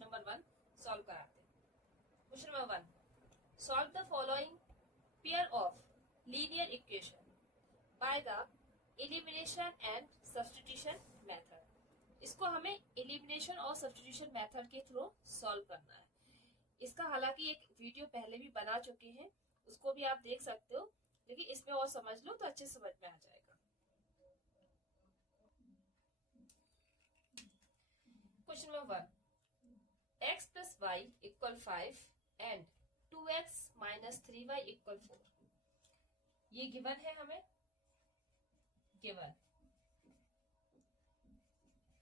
Question number 1 solve कराते हैं। Question number 1, solve the following pair of linear equation by the elimination and substitution method. इसको हमें elimination और substitution method के through solve करना है। इसका हालांकि एक वीडियो पहले भी बना चुके हैं, उसको भी आप देख सकते हो, लेकिन इसमें और समझ लो तो अच्छे समझ में आ जाएगा। Question number 1, x plus y equal 5 and 2x minus 3y equal 4। ये गिवन है हमें, given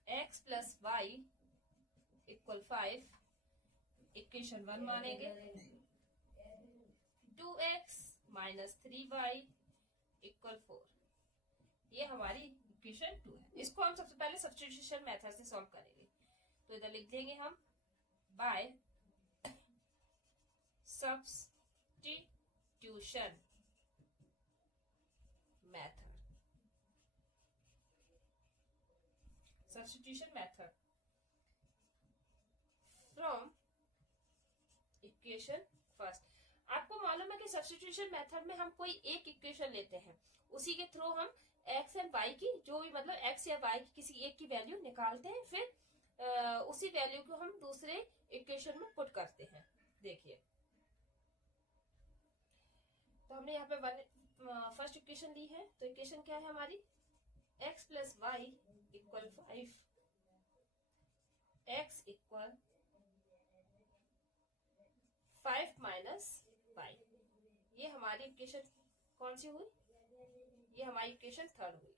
x plus y equal 5 equation 1 मानेंगे, 2x minus 3y equal 4 ये हमारी इक्वेशन 2 है। इसको हम सबसे पहले सब्स्टिट्यूशन मेथड से सॉल्व करेंगे। तो इधर लिख देंगे हम by substitution method. Substitution method from equation first. आपको मालूम है कि सब्स्टिट्यूशन मेथड में हम कोई एक इक्वेशन लेते हैं, उसी के थ्रू हम एक्स एंड वाई की जो भी मतलब एक्स या वाई की किसी एक की वैल्यू निकालते हैं, फिर उसी वैल्यू को हम दूसरे इक्वेशन में पुट करते हैं। देखिए, तो हमने यहाँ पे फर्स्ट इक्वेशन ली है, तो इक्वेशन क्या है हमारी, x plus y equal 5, x equal 5 minus y. ये हमारी इक्वेशन कौन सी हुई, ये हमारी इक्वेशन थर्ड हुई है।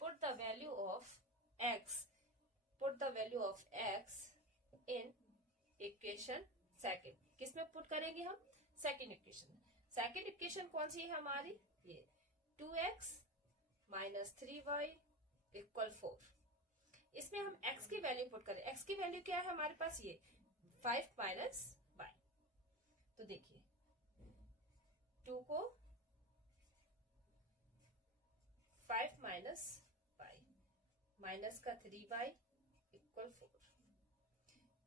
Put the value of x, put the value of x in equation second. किसमें पुट करेंगे हम, सेकंड इक्वेशन। सेकंड इक्वेशन कौन सी है हमारी, ये 2x माइनस 3y इक्वल 4। इसमें हम x की वैल्यू पुट करें। x की वैल्यू क्या है हमारे पास, ये 5 माइनस y। तो देखिए 2 को 5 माइनस y माइनस का 3y इक्वल 4।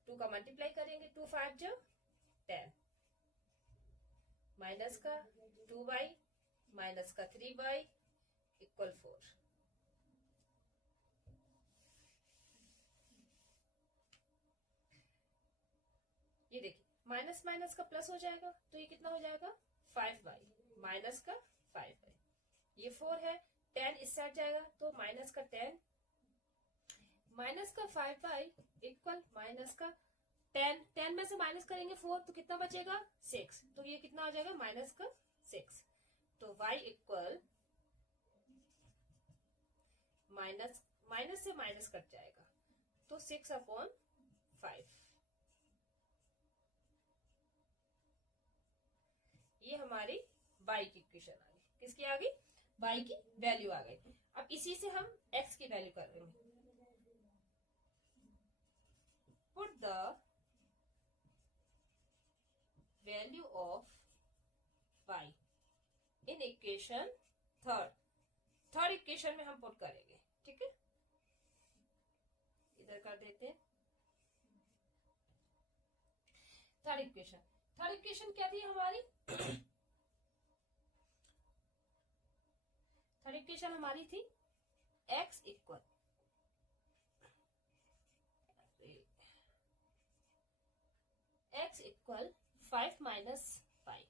2 का मल्टीप्लाई करेंगे, 2 5 जो 10 माइनस का 2y माइनस का 3y इक्वल 4। ये देखिए माइनस माइनस का प्लस हो जाएगा, तो ये कितना हो जाएगा 5y माइनस का 5y। ये 4 है, 10 इस साइड जाएगा तो माइनस का 10 माइनस का 5y इक्वल माइनस का 10। 10 में से माइनस करेंगे 4 तो कितना बचेगा 6, तो ये कितना हो जाएगा माइनस का 6। तो y इक्वल माइनस माइनस से माइनस कट जाएगा तो 6/5। ये हमारी y की इक्वेशन आ गई। किसकी आ गई, y की वैल्यू आ गई। अब इसी से हम x की वैल्यू करेंगे। Put the value of y in equation third. Third equation में हम पुट करेंगे, ठीक है। इधर कर देते हैं थर्ड इक्वेशन। थर्ड इक्वेशन क्या थी हमारी, थर्ड इक्वेशन हमारी थी x equal x equal 5 minus y.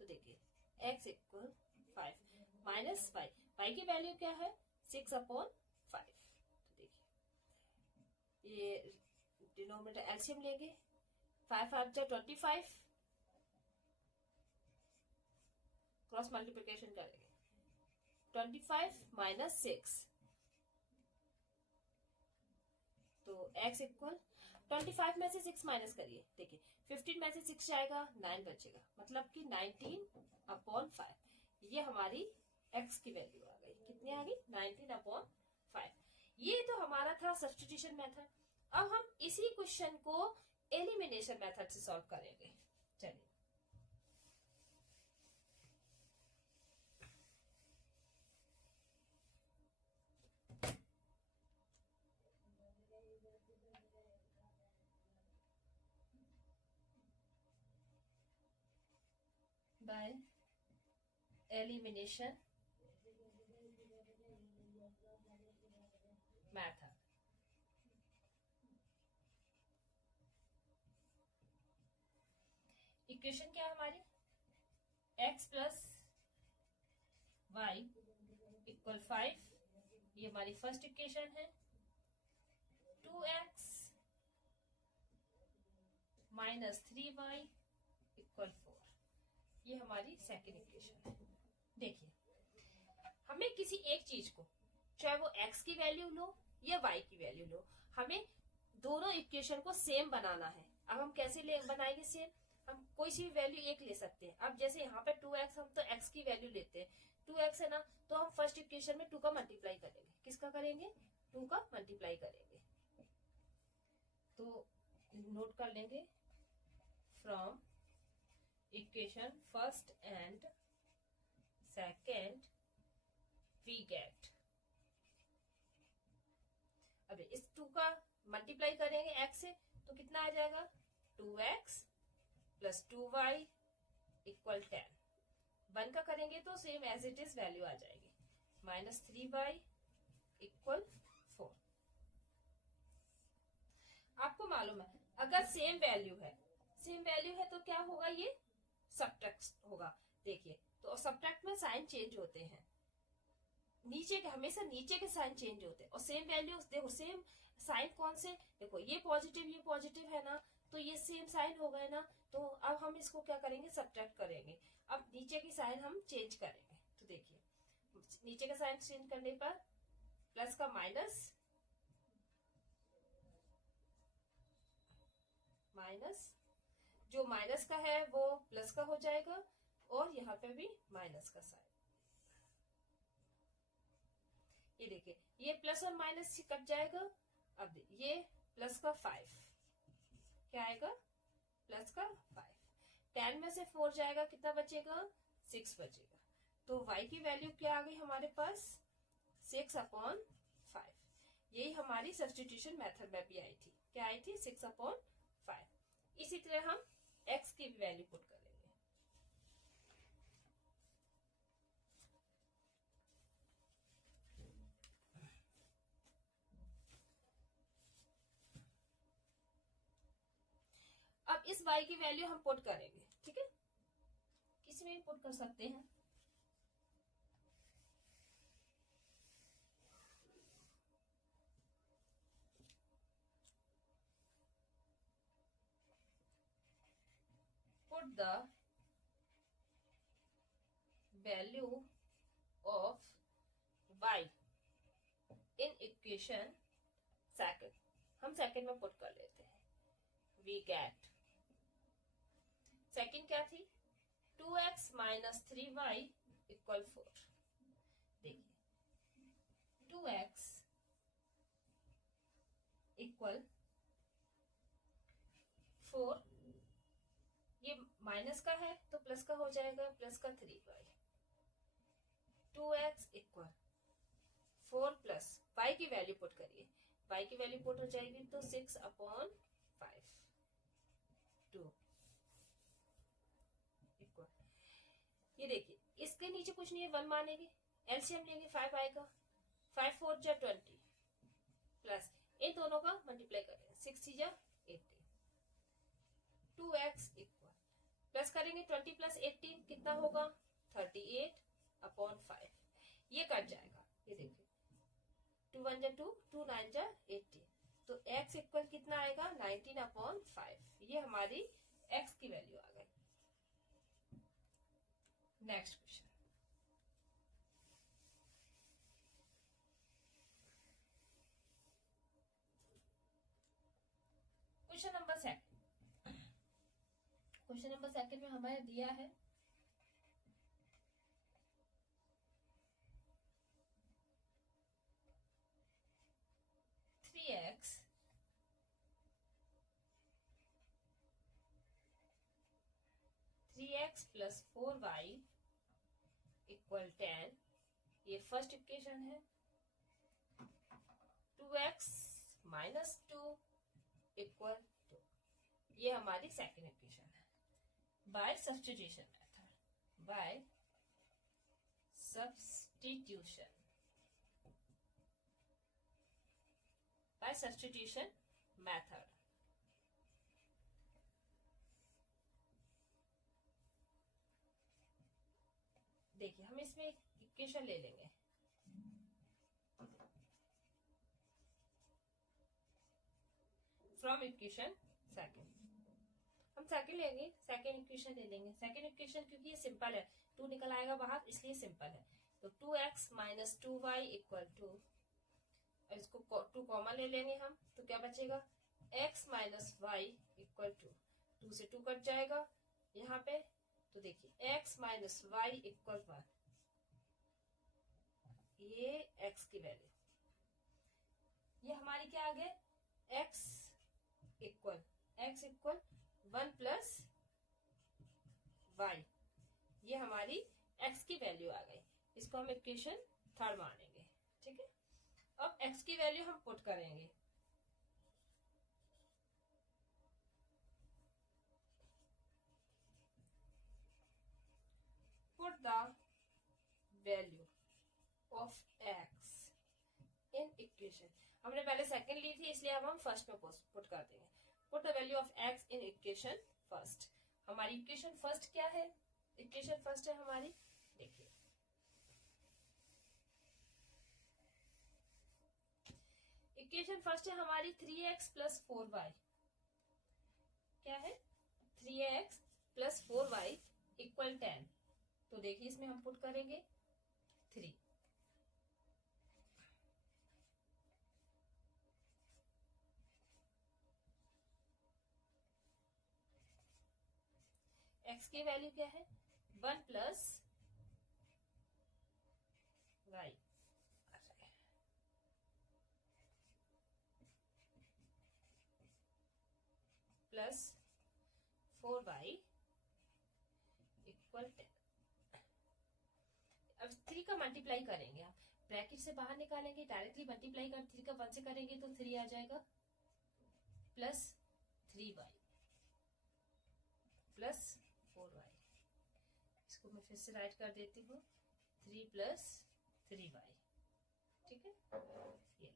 तो देखिए x equal 5 minus y, y की वैल्यू क्या है 6/5। तो देखिए ये डिनोमिनेटर एलसीएम लेंगे, 5 5 जा 25, क्रॉस मल्टीप्लिकेशन करेंगे 25 माइनस 6, तो x इक्वल 25 में से 6 माइनस करिए, देखिए 15 में से 6 जाएगा 9 बचेगा, मतलब कि 19/5। ये हमारी x की वैल्यू आ गई, कितनी आ गई 19/5। ये तो हमारा था सब्स्टिट्यूशन मेथड। अब हम इसी क्वेश्चन को एलिमिनेशन मेथड से सॉल्व करेंगे। चलिए, बाय एलिमिनेशन मेथड। इक्वेशन क्या है हमारी, x प्लस वाई इक्वल 5, ये हमारी फर्स्ट इक्वेशन है। 2x माइनस 3y इक्वल 4, ये हमारी सेकेंड इक्वेशन है। देखिए, हमें किसी एक चीज को, चाहे वो x की वैल्यू लो या y की वैल्यू लो, हमें दोनों इक्वेशन को सेम बनाना है। अब हम कैसे बनाएंगे सेम, हम कोई सी भी वैल्यू एक ले सकते हैं। अब जैसे यहाँ पे 2x, हम तो x की वैल्यू लेते हैं, 2x है ना, तो हम फर्स्ट इक्वेशन में 2 का मल्टीप्लाई करेंगे। किसका करेंगे, 2 का मल्टीप्लाई करेंगे। तो नोट कर लेंगे, from equation first and second we get, अब इस 2 का मल्टीप्लाई करेंगे x से, तो कितना आ जाएगा, 2x प्लस 2y इक्वल 10। 1 का करेंगे तो same as it is value आ जाएगी, माइनस 3y इक्वल 4। आपको मालूम है अगर सेम वैल्यू है तो क्या होगा, ये सब्ट्रैक्ट होगा। देखिए, तो सब्ट्रैक्ट में साइन चेंज होते हैं, नीचे के हमेशा नीचे के साइन चेंज होते हैं। और सेम वैल्यू देखो, सेम साइन कौन से, देखो ये पॉजिटिव है ना, तो ये सेम साइन हो गए ना। तो अब हम इसको क्या करेंगे, सब्ट्रैक्ट करेंगे। अब नीचे की साइन हम चेंज करेंगे। तो देखिए, नीचे का साइन चेंज करने पर प्लस का माइनस, जो माइनस का है वो प्लस का हो जाएगा, और यहाँ पे भी माइनस का साइन। ये देखिए, ये प्लस और माइनस कट जाएगा। अब ये प्लस का 5 क्या आएगा, प्लस का 5। 10 में से 4 जाएगा, कितना बचेगा, 6 बचेगा। तो y की वैल्यू क्या आ गई हमारे पास, 6/5। यही हमारी सब्स्टिट्यूशन मेथड में भी आई थी, क्या आई थी, 6/5। इसी तरह हम x की भी वैल्यू पुट करेंगे। अब इस y की वैल्यू हम पुट करेंगे, ठीक है, किसी में भी पुट कर सकते हैं। Put the value of y in equation second, हम सेकंड में पुट कर लेते हैं। वी गेट, सेकंड क्या थी, 2x माइनस 3y इक्वल 4। देखिए, 2x इक्वल 4, ये माइनस का है तो प्लस का हो जाएगा, प्लस का 3y। 2x equal 4 plus y की वैल्यू पुट करिए, y की वैल्यू पुट हो जाएगी तो 6/5। 2 इक्वल, ये देखिए इसके नीचे कुछ नहीं है, 1 मानेंगे, एलसीएम लेंगे, 5 आएगा, 5 4 जा 20 प्लस इन दोनों का मल्टीप्लाई करेंगे, 6 3 जा 18। 2x इक्वल, प्लस करेंगे 20 प्लस 18 कितना होगा, 38/5। ये कट जाएगा, ये देखिए 2 1 जा 2, 2 9 जा 18, तो x इक्वल कितना आएगा, 19/5। ये हमारी x की वैल्यू आ गई। Next question, question number second. Question number second में हमें दिया है एक्स प्लस 4y इक्वल 10, ये फर्स्ट इक्वेशन है। 2x माइनस 2 इक्वल 2, ये हमारी सेकेंड इक्वेशन है। By substitution method, by substitution, by substitution method. देखिए हम इसमें एक इक्वेशन ले लेंगे, फ्रॉम इक्वेशन सेकेंड, हम सेकेंड लेंगे, सेकेंड इक्वेशन ले लेंगे। सेकेंड इक्वेशन क्योंकि ये सिंपल है, 2 निकल आएगा बाहर, इसलिए सिंपल है। तो 2x माइनस 2y इक्वल 2, इसको 2 कॉमन ले लेंगे हम, तो क्या बचेगा, x माइनस वाई इक्वल 2, 2 से 2 कट जाएगा यहाँ पे। तो देखिए x माइनस वाई इक्वल 1, ये x की वैल्यू, ये हमारी क्या आ गए, x इक्वल 1 प्लस वाई, ये हमारी x की वैल्यू आ गई। इसको हम इक्वेशन थर्ड मानेंगे, ठीक है। अब x की वैल्यू हम पुट करेंगे, put the value of x in equation. हमने पहले सेकंड ली थी, इसलिए अब हम फर्स्ट में पुट कर देंगे। Put the value of x in equation first. हमारी इक्वेशन फर्स्ट क्या है, इक्वेशन फर्स्ट है हमारी, देखिए इक्वेशन फर्स्ट है हमारी 3x प्लस 4y, क्या है, 3x प्लस 4y इक्वल 10। तो देखिए इसमें हम पुट करेंगे 3, x की वैल्यू क्या है, 1 plus y, plus 4y equal 10। अब 3 का मल्टीप्लाई करेंगे, आप ब्रैकेट से बाहर निकालेंगे, डायरेक्टली मल्टीप्लाई कर 3 का 1 से करेंगे तो 3 आ जाएगा, प्लस 3y प्लस 4y। इसको मैं फिर से राइट कर देती हूँ, 3 प्लस 3y, ठीक है, ये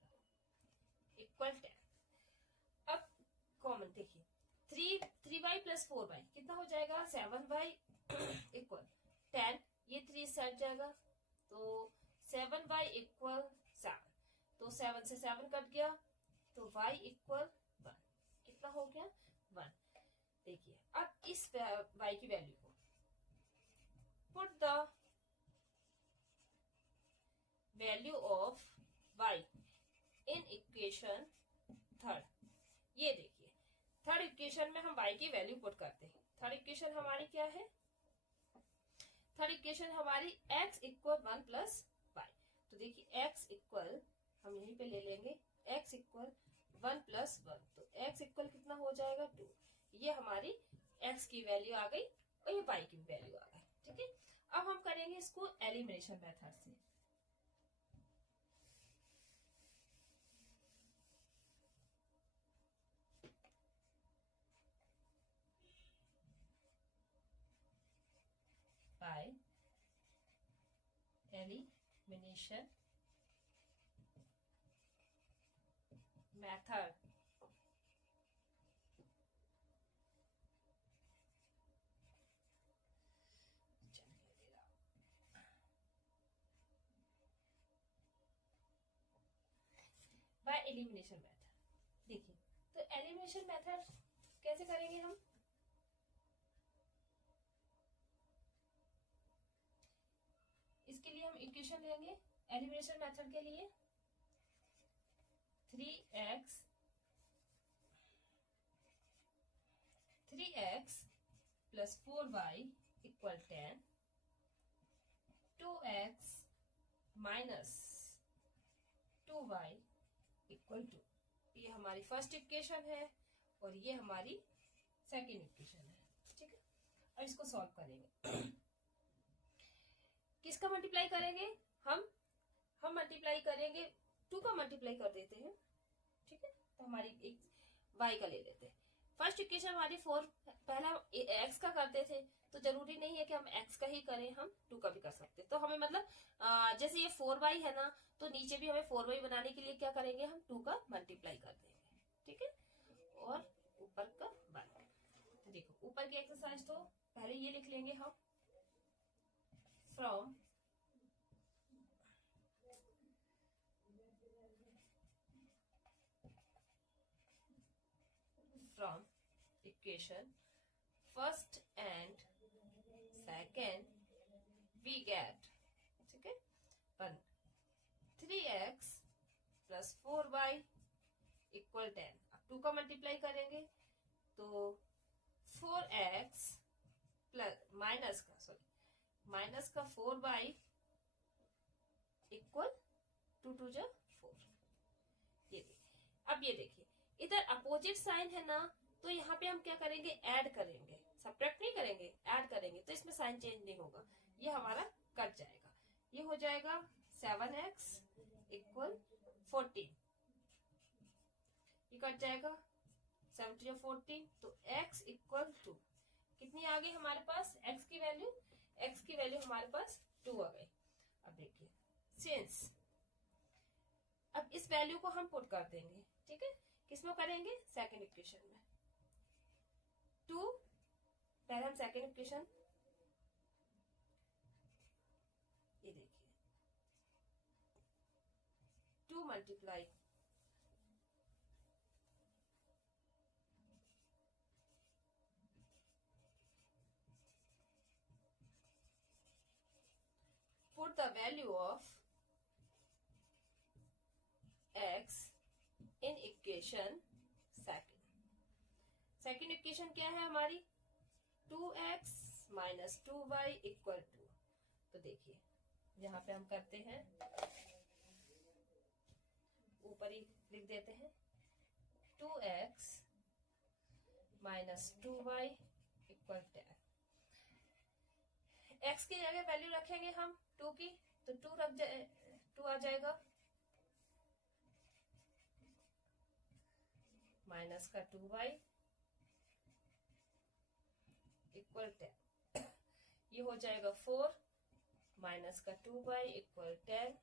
इक्वल 10। अब कॉमन देखिए, 3y प्लस 4y कितना हो जाएगा, 7y इक्वल 10, ये 3 सेट जाएगा, तो 7y इक्वल 7, तो 7 से 7 कट गया, तो y इक्वल 1, कितना हो गया, 1। देखिए अब इस y की वैल्यू को put the value of y in equation third. ये देखिए थर्ड इक्वेशन में हम y की वैल्यू पुट करते हैं। थर्ड इक्वेशन हमारी क्या है, थर्ड इक्वेशन हमारी x इक्वल 1 प्लस y। तो देखिए x इक्वल, हम यहीं पे ले लेंगे, x इक्वल 1 प्लस 1, तो x इक्वल कितना हो जाएगा, 2। ये हमारी x की वैल्यू आ गई और ये y की वैल्यू आ गई, ठीक है। अब हम करेंगे इसको एलिमिनेशन मेथड से। By elimination method, by elimination method. देखिए तो एलिमिनेशन मेथड कैसे करेंगे हम, इसके लिए हम इक्वेशन लेंगे एलिमिनेशन मेथड के लिए, 3x plus 4y equal 10, 2x minus 2y equal 2। ये हमारी फर्स्ट इक्वेशन है और ये हमारी सेकेंड इक्वेशन है, ठीक है। अब इसको सॉल्व करेंगे। किसका मल्टीप्लाई करेंगे? हम मल्टीप्लाई करेंगे, 2 का मल्टीप्लाई कर देते हैं, ठीक है। तो हमारी एक y का ले लेते हैं। फर्स्ट इक्वेशन हमारी 4, पहला x का करते थे, तो जरूरी नहीं है कि हम x का ही करें, हम 2 का भी कर सकते हैं। तो हमें मतलब जैसे ये 4y है ना, तो नीचे भी हमें 4y बनाने के लिए क्या करेंगे, हम 2 का मल्टीप्लाई कर देंगे, ठीक है। और ऊपर का 1। देखो ऊपर की एक्सरसाइज तो पहले ये लिख लेंगे हम, from equation first and second we get, ठीक है, 3x प्लस 4y इक्वल 10। अब 2 का मल्टीप्लाई करेंगे तो 4x प्लस माइनस का 4y इक्वल 2 2 जा 4। ये देखिए, अब ये देखिए इधर अपोजिट साइन है ना, तो यहाँ पे हम क्या करेंगे, ऐड करेंगे, सब्ट्रैक्ट नहीं करेंगे, ऐड करेंगे, तो इसमें साइन चेंज नहीं होगा, ये हमारा कट जाएगा। ये हो जाएगा 7x इक्वल 14, ये कट जाएगा 7 to 14, तो x इक्वल 2। कितनी आ गई हमारे पास x की वैल्यू हमारे पास 2 आ गई। अब देखिए सिंस, अब इस वैल्यू को हम पुट कर देंगे, ठीक है। किसमें करेंगे, सेकंड इक्वेशन में। 2 पहले हम सेकंड इक्वेशन, ये देखिए 2 multiply put the value of x in equation second equation क्या है हमारी, 2x माइनस 2y इक्वल 2। तो देखिए यहाँ पे हम करते हैं, ऊपर ही लिख देते हैं 2x minus 2y equal 10। x की जगह वैल्यू रखेंगे हम 2 की, तो 2 आ जाएगा, माइनस का 2y इक्वल 10। ये हो जाएगा 4 माइनस का 2y इक्वल 10,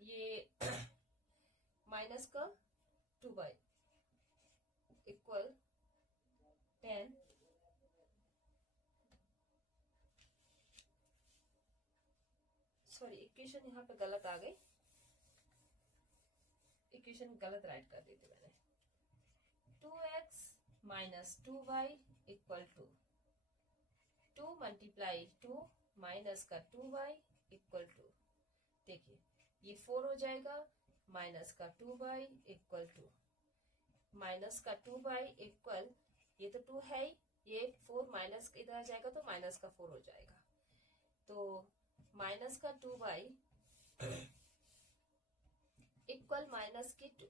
ये माइनस का 2y इक्वल 10, सॉरी इक्वेशन यहाँ पे गलत आ गई, इक्वेशन गलत राइट कर दी थी मैंने। 2x minus 2y equal 2, 2 multiply 2 minus का 2y इक्वल 2। देखिए ये 4 हो जाएगा, माइनस का 2y इक्वल 2, माइनस का 2y इक्वल, ये तो 2 है ही, ये 4 माइनस इधर आ जाएगा तो माइनस का 4 हो जाएगा, तो माइनस का 2y इक्वल माइनस की 2,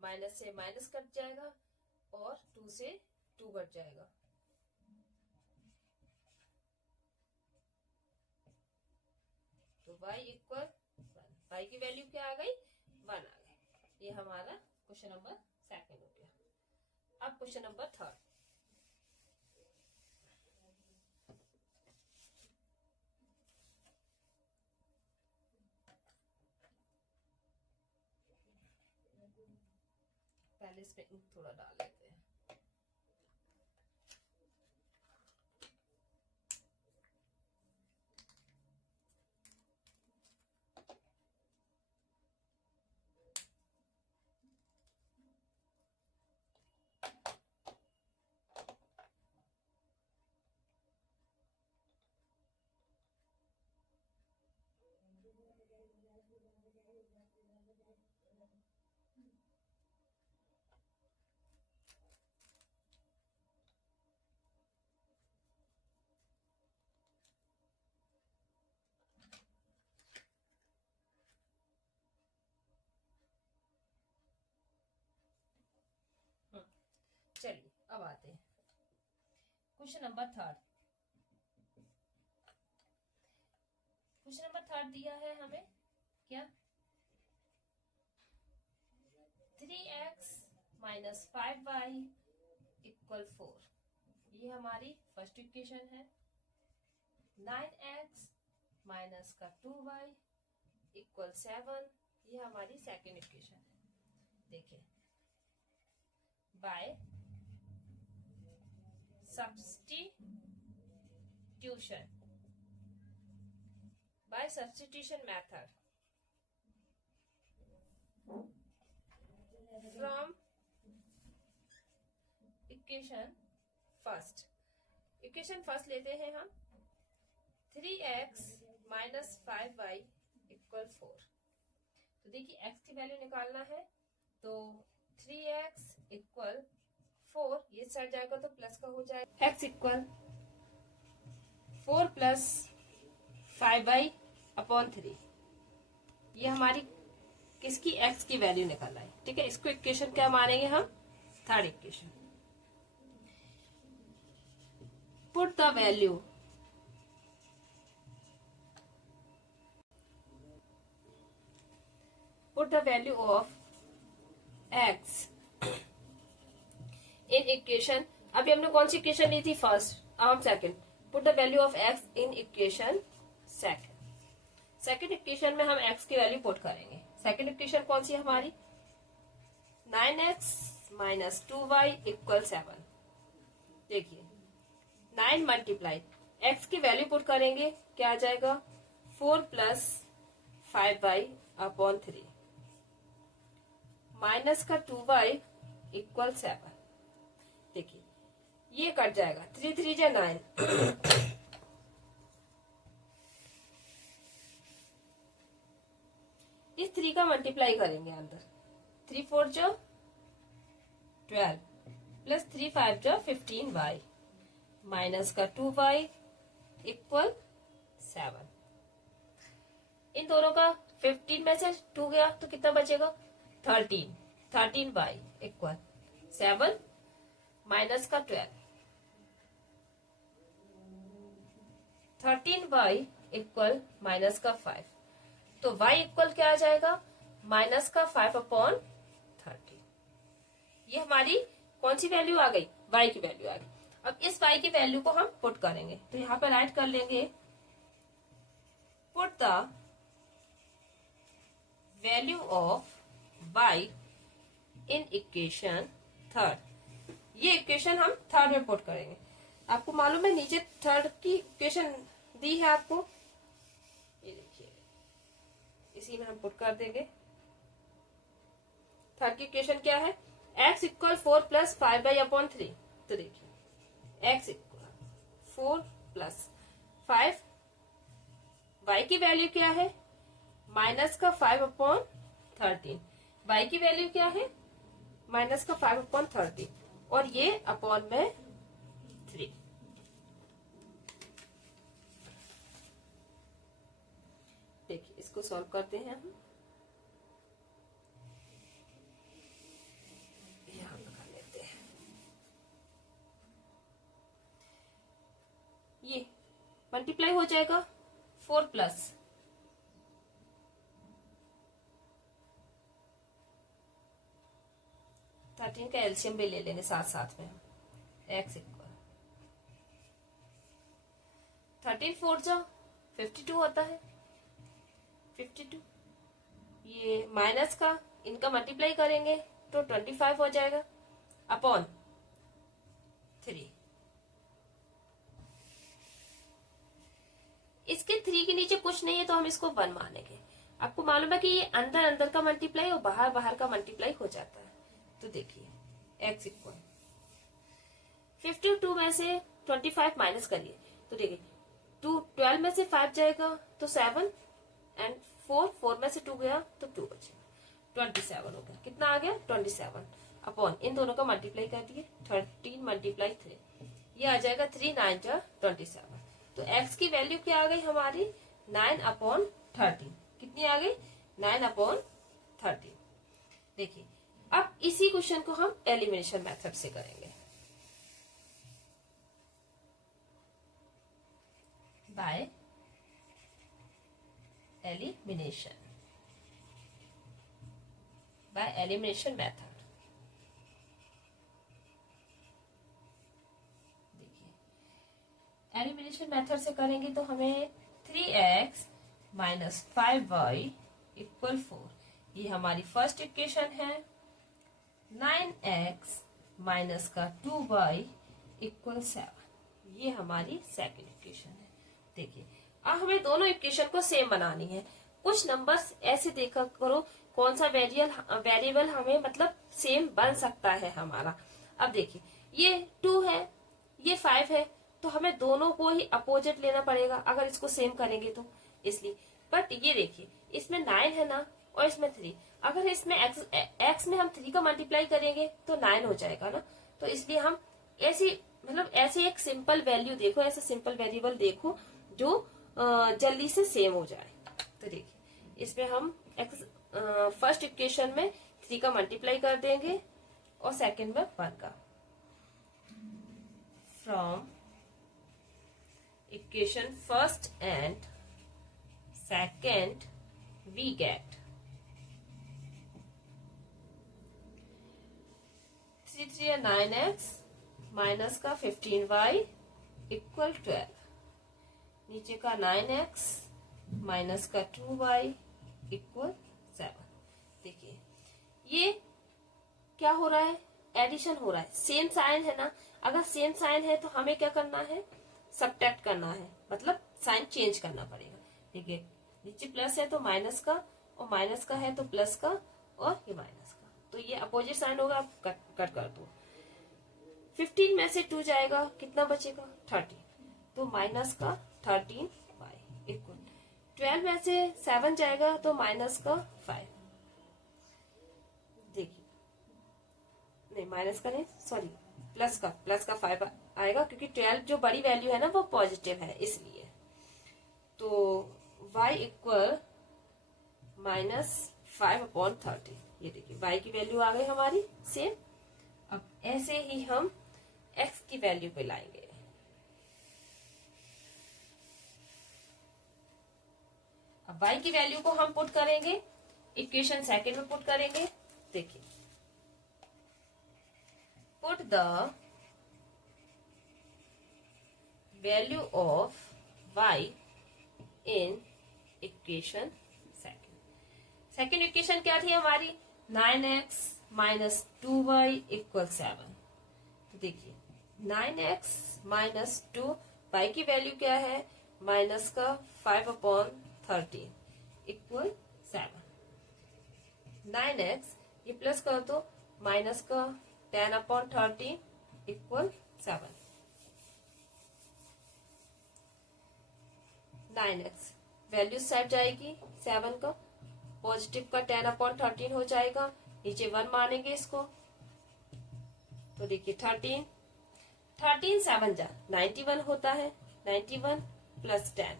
माइनस से माइनस कट जाएगा और 2 से 2 कट जाएगा, तो y इक्वल 1। y की वैल्यू क्या आ गई, 1 आ गई। ये हमारा क्वेश्चन नंबर सेकंड हो गया। अब क्वेश्चन नंबर थर्ड, पहले इसमें इंक थोड़ा डाल लेते हैं। चलिए अब आते हैं, question number third. Question number third दिया है हमें क्या, 3x माइनस 5y इक्वल 4, ये हमारी फर्स्ट इक्वेशन है। 9x माइनस का 2y इक्वल 7, ये हमारी सेकेंड इक्वेशन है। देखिए, by substitution method from equation first लेते हैं हम 3x माइनस 5y इक्वल 4। तो देखिए x की वैल्यू निकालना है, तो 3x इक्वल 4, ये साइड जाएगा तो प्लस का हो जाएगा, x equal 4 plus 5y upon 3, ये हमारी किसकी, x की वैल्यू निकालना है। ठीक है, इसको इक्वेशन क्या मानेंगे हम, third equation. Put the value of x in equation, अभी हमने कौन सी इक्वेशन ली थी, फर्स्ट, अब हम second. Put the value of x in equation second equation में हम x की वैल्यू पुट करेंगे। सेकंड इक्वेशन कौन सी है हमारी, 9x माइनस 2y इक्वल 7। देखिए 9 मल्टीप्लाई x की वैल्यू पुट करेंगे, क्या आ जाएगा, 4 प्लस 5y अपॉन 3 माइनस का 2y इक्वल 7। देखिए ये कट जाएगा, 3 3 जा 9, इस 3 का मल्टीप्लाई करेंगे अंदर, 3 4 जो 12 प्लस 3 5 जो 15y माइनस का 2y इक्वल 7। इन दोनों का 15 में से 2 गया तो कितना बचेगा, 13y इक्वल 7 माइनस का 12, 13y इक्वल माइनस का 5, तो y इक्वल क्या आ जाएगा, माइनस का 5 अपॉन 30। ये हमारी कौन सी वैल्यू आ गई, y की वैल्यू आ गई। अब इस y की वैल्यू को हम पुट करेंगे, तो यहाँ पर राइट कर लेंगे, put the value of y in equation third. ये इक्वेशन हम थर्ड में पुट करेंगे। आपको मालूम है नीचे थर्ड की इक्वेशन दी है आपको, ये देखिए, इसी में हम पुट कर देंगे। थर्ड की इक्वेशन क्या है, x equal 4 plus 5y upon 3। तो देखिए x इक्वल 4 प्लस 5, y की वैल्यू क्या है, माइनस का 5 अपॉन 13, y की वैल्यू क्या है, माइनस का 5 अपॉन 30, और ये अपॉन में 3। देखिए इसको सॉल्व करते हैं हम, यहां लगा लेते हैं, ये मल्टीप्लाई हो जाएगा 4 प्लस 13 का एलसीएम भी ले लेंगे साथ साथ में, x इक्वल 13 4 जा 52 होता है, 52, ये माइनस का इनका मल्टीप्लाई करेंगे तो 25 हो जाएगा अपॉन 3। इसके 3 के नीचे कुछ नहीं है तो हम इसको 1 मानेंगे। आपको मालूम है कि ये अंदर अंदर का मल्टीप्लाई और बाहर बाहर का मल्टीप्लाई हो जाता है। तो देखिए x इक्वल 52 में से 25 माइनस करिए, तो देखिए 12 में से 5 जाएगा तो 7, एंड 4 में से 2 गया तो 2 बचेगा, 27 हो गया। कितना आ गया, 27 अपॉन, इन दोनों का मल्टीप्लाई कर दिए, 13 मल्टीप्लाई 3, ये आ जाएगा 3 9 जा 27। तो x की वैल्यू क्या आ गई हमारी, 9 अपॉन 13। कितनी आ गई, 9 अपॉन 13। देखिए अब इसी क्वेश्चन को हम एलिमिनेशन मेथड से करेंगे। By elimination, by elimination method. देखिए एलिमिनेशन मेथड से करेंगे तो हमें 3x माइनस 5y इक्वल 4, ये हमारी फर्स्ट इक्वेशन है। 9x माइनस का 2y इक्वल 7, ये हमारी सेकंड इक्वेशन है। देखिए अब हमें दोनों इक्वेशन को सेम बनानी है। कुछ नंबर्स ऐसे देखा करो कौन सा वेरिएबल हमें मतलब सेम बन सकता है हमारा। अब देखिए ये 2 है, ये 5 है, तो हमें दोनों को ही अपोजिट लेना पड़ेगा अगर इसको सेम करेंगे तो, इसलिए। बट ये देखिए इसमें 9 है ना और इसमें 3, अगर इसमें x में हम 3 का मल्टीप्लाई करेंगे तो 9 हो जाएगा ना, तो इसलिए हम ऐसी मतलब ऐसे एक सिंपल वैल्यू देखो, ऐसे सिंपल वेरिएबल देखो जो जल्दी से सेम हो जाए। तो देखिए इसमें हम फर्स्ट इक्वेशन में 3 का मल्टीप्लाई कर देंगे और सेकंड में 1 का। From equation first and second we get 3 9x minus का 15y इक्वल 12, नीचे का 9x माइनस का 2y इक्वल 7। देखिए ये क्या हो रहा है, एडिशन हो रहा है, सेम साइन है ना। अगर सेम साइन है तो हमें क्या करना है, सबट्रैक्ट करना है, मतलब साइन चेंज करना पड़ेगा। देखिए नीचे प्लस है तो माइनस का, और माइनस का है तो प्लस का, और ये माइनस का, तो ये अपोजिट साइन होगा, आप कट कर दो। 15 में से 2 जाएगा, कितना बचेगा 30, तो माइनस का 13y इक्वल 12 में से 7 जाएगा तो माइनस का 5। देखिए नहीं माइनस का नहीं, सॉरी प्लस का 5 आएगा, क्योंकि 12 जो बड़ी वैल्यू है ना वो पॉजिटिव है इसलिए। तो y इक्वल माइनस 5/30, ये देखिए y की वैल्यू आ गई हमारी सेम। अब ऐसे ही हम x की वैल्यू पे लाएंगे। अब y की वैल्यू को हम पुट करेंगे इक्वेशन सेकंड में पुट करेंगे। देखिए put the value of y in equation second equation क्या थी हमारी, 9x माइनस 2y इक्वल 7। तो देखिए 9x माइनस 2y की वैल्यू क्या है, माइनस का 5/13 इक्वल 7। 9x ये प्लस कर दो, माइनस का 10/13 इक्वल 7। 9x वैल्यू सेट जाएगी 7 का, पॉजिटिव का 10/13 हो जाएगा, नीचे 1 मानेंगे इसको। तो देखिए 13 7 जा 91 होता है, 91 प्लस 10,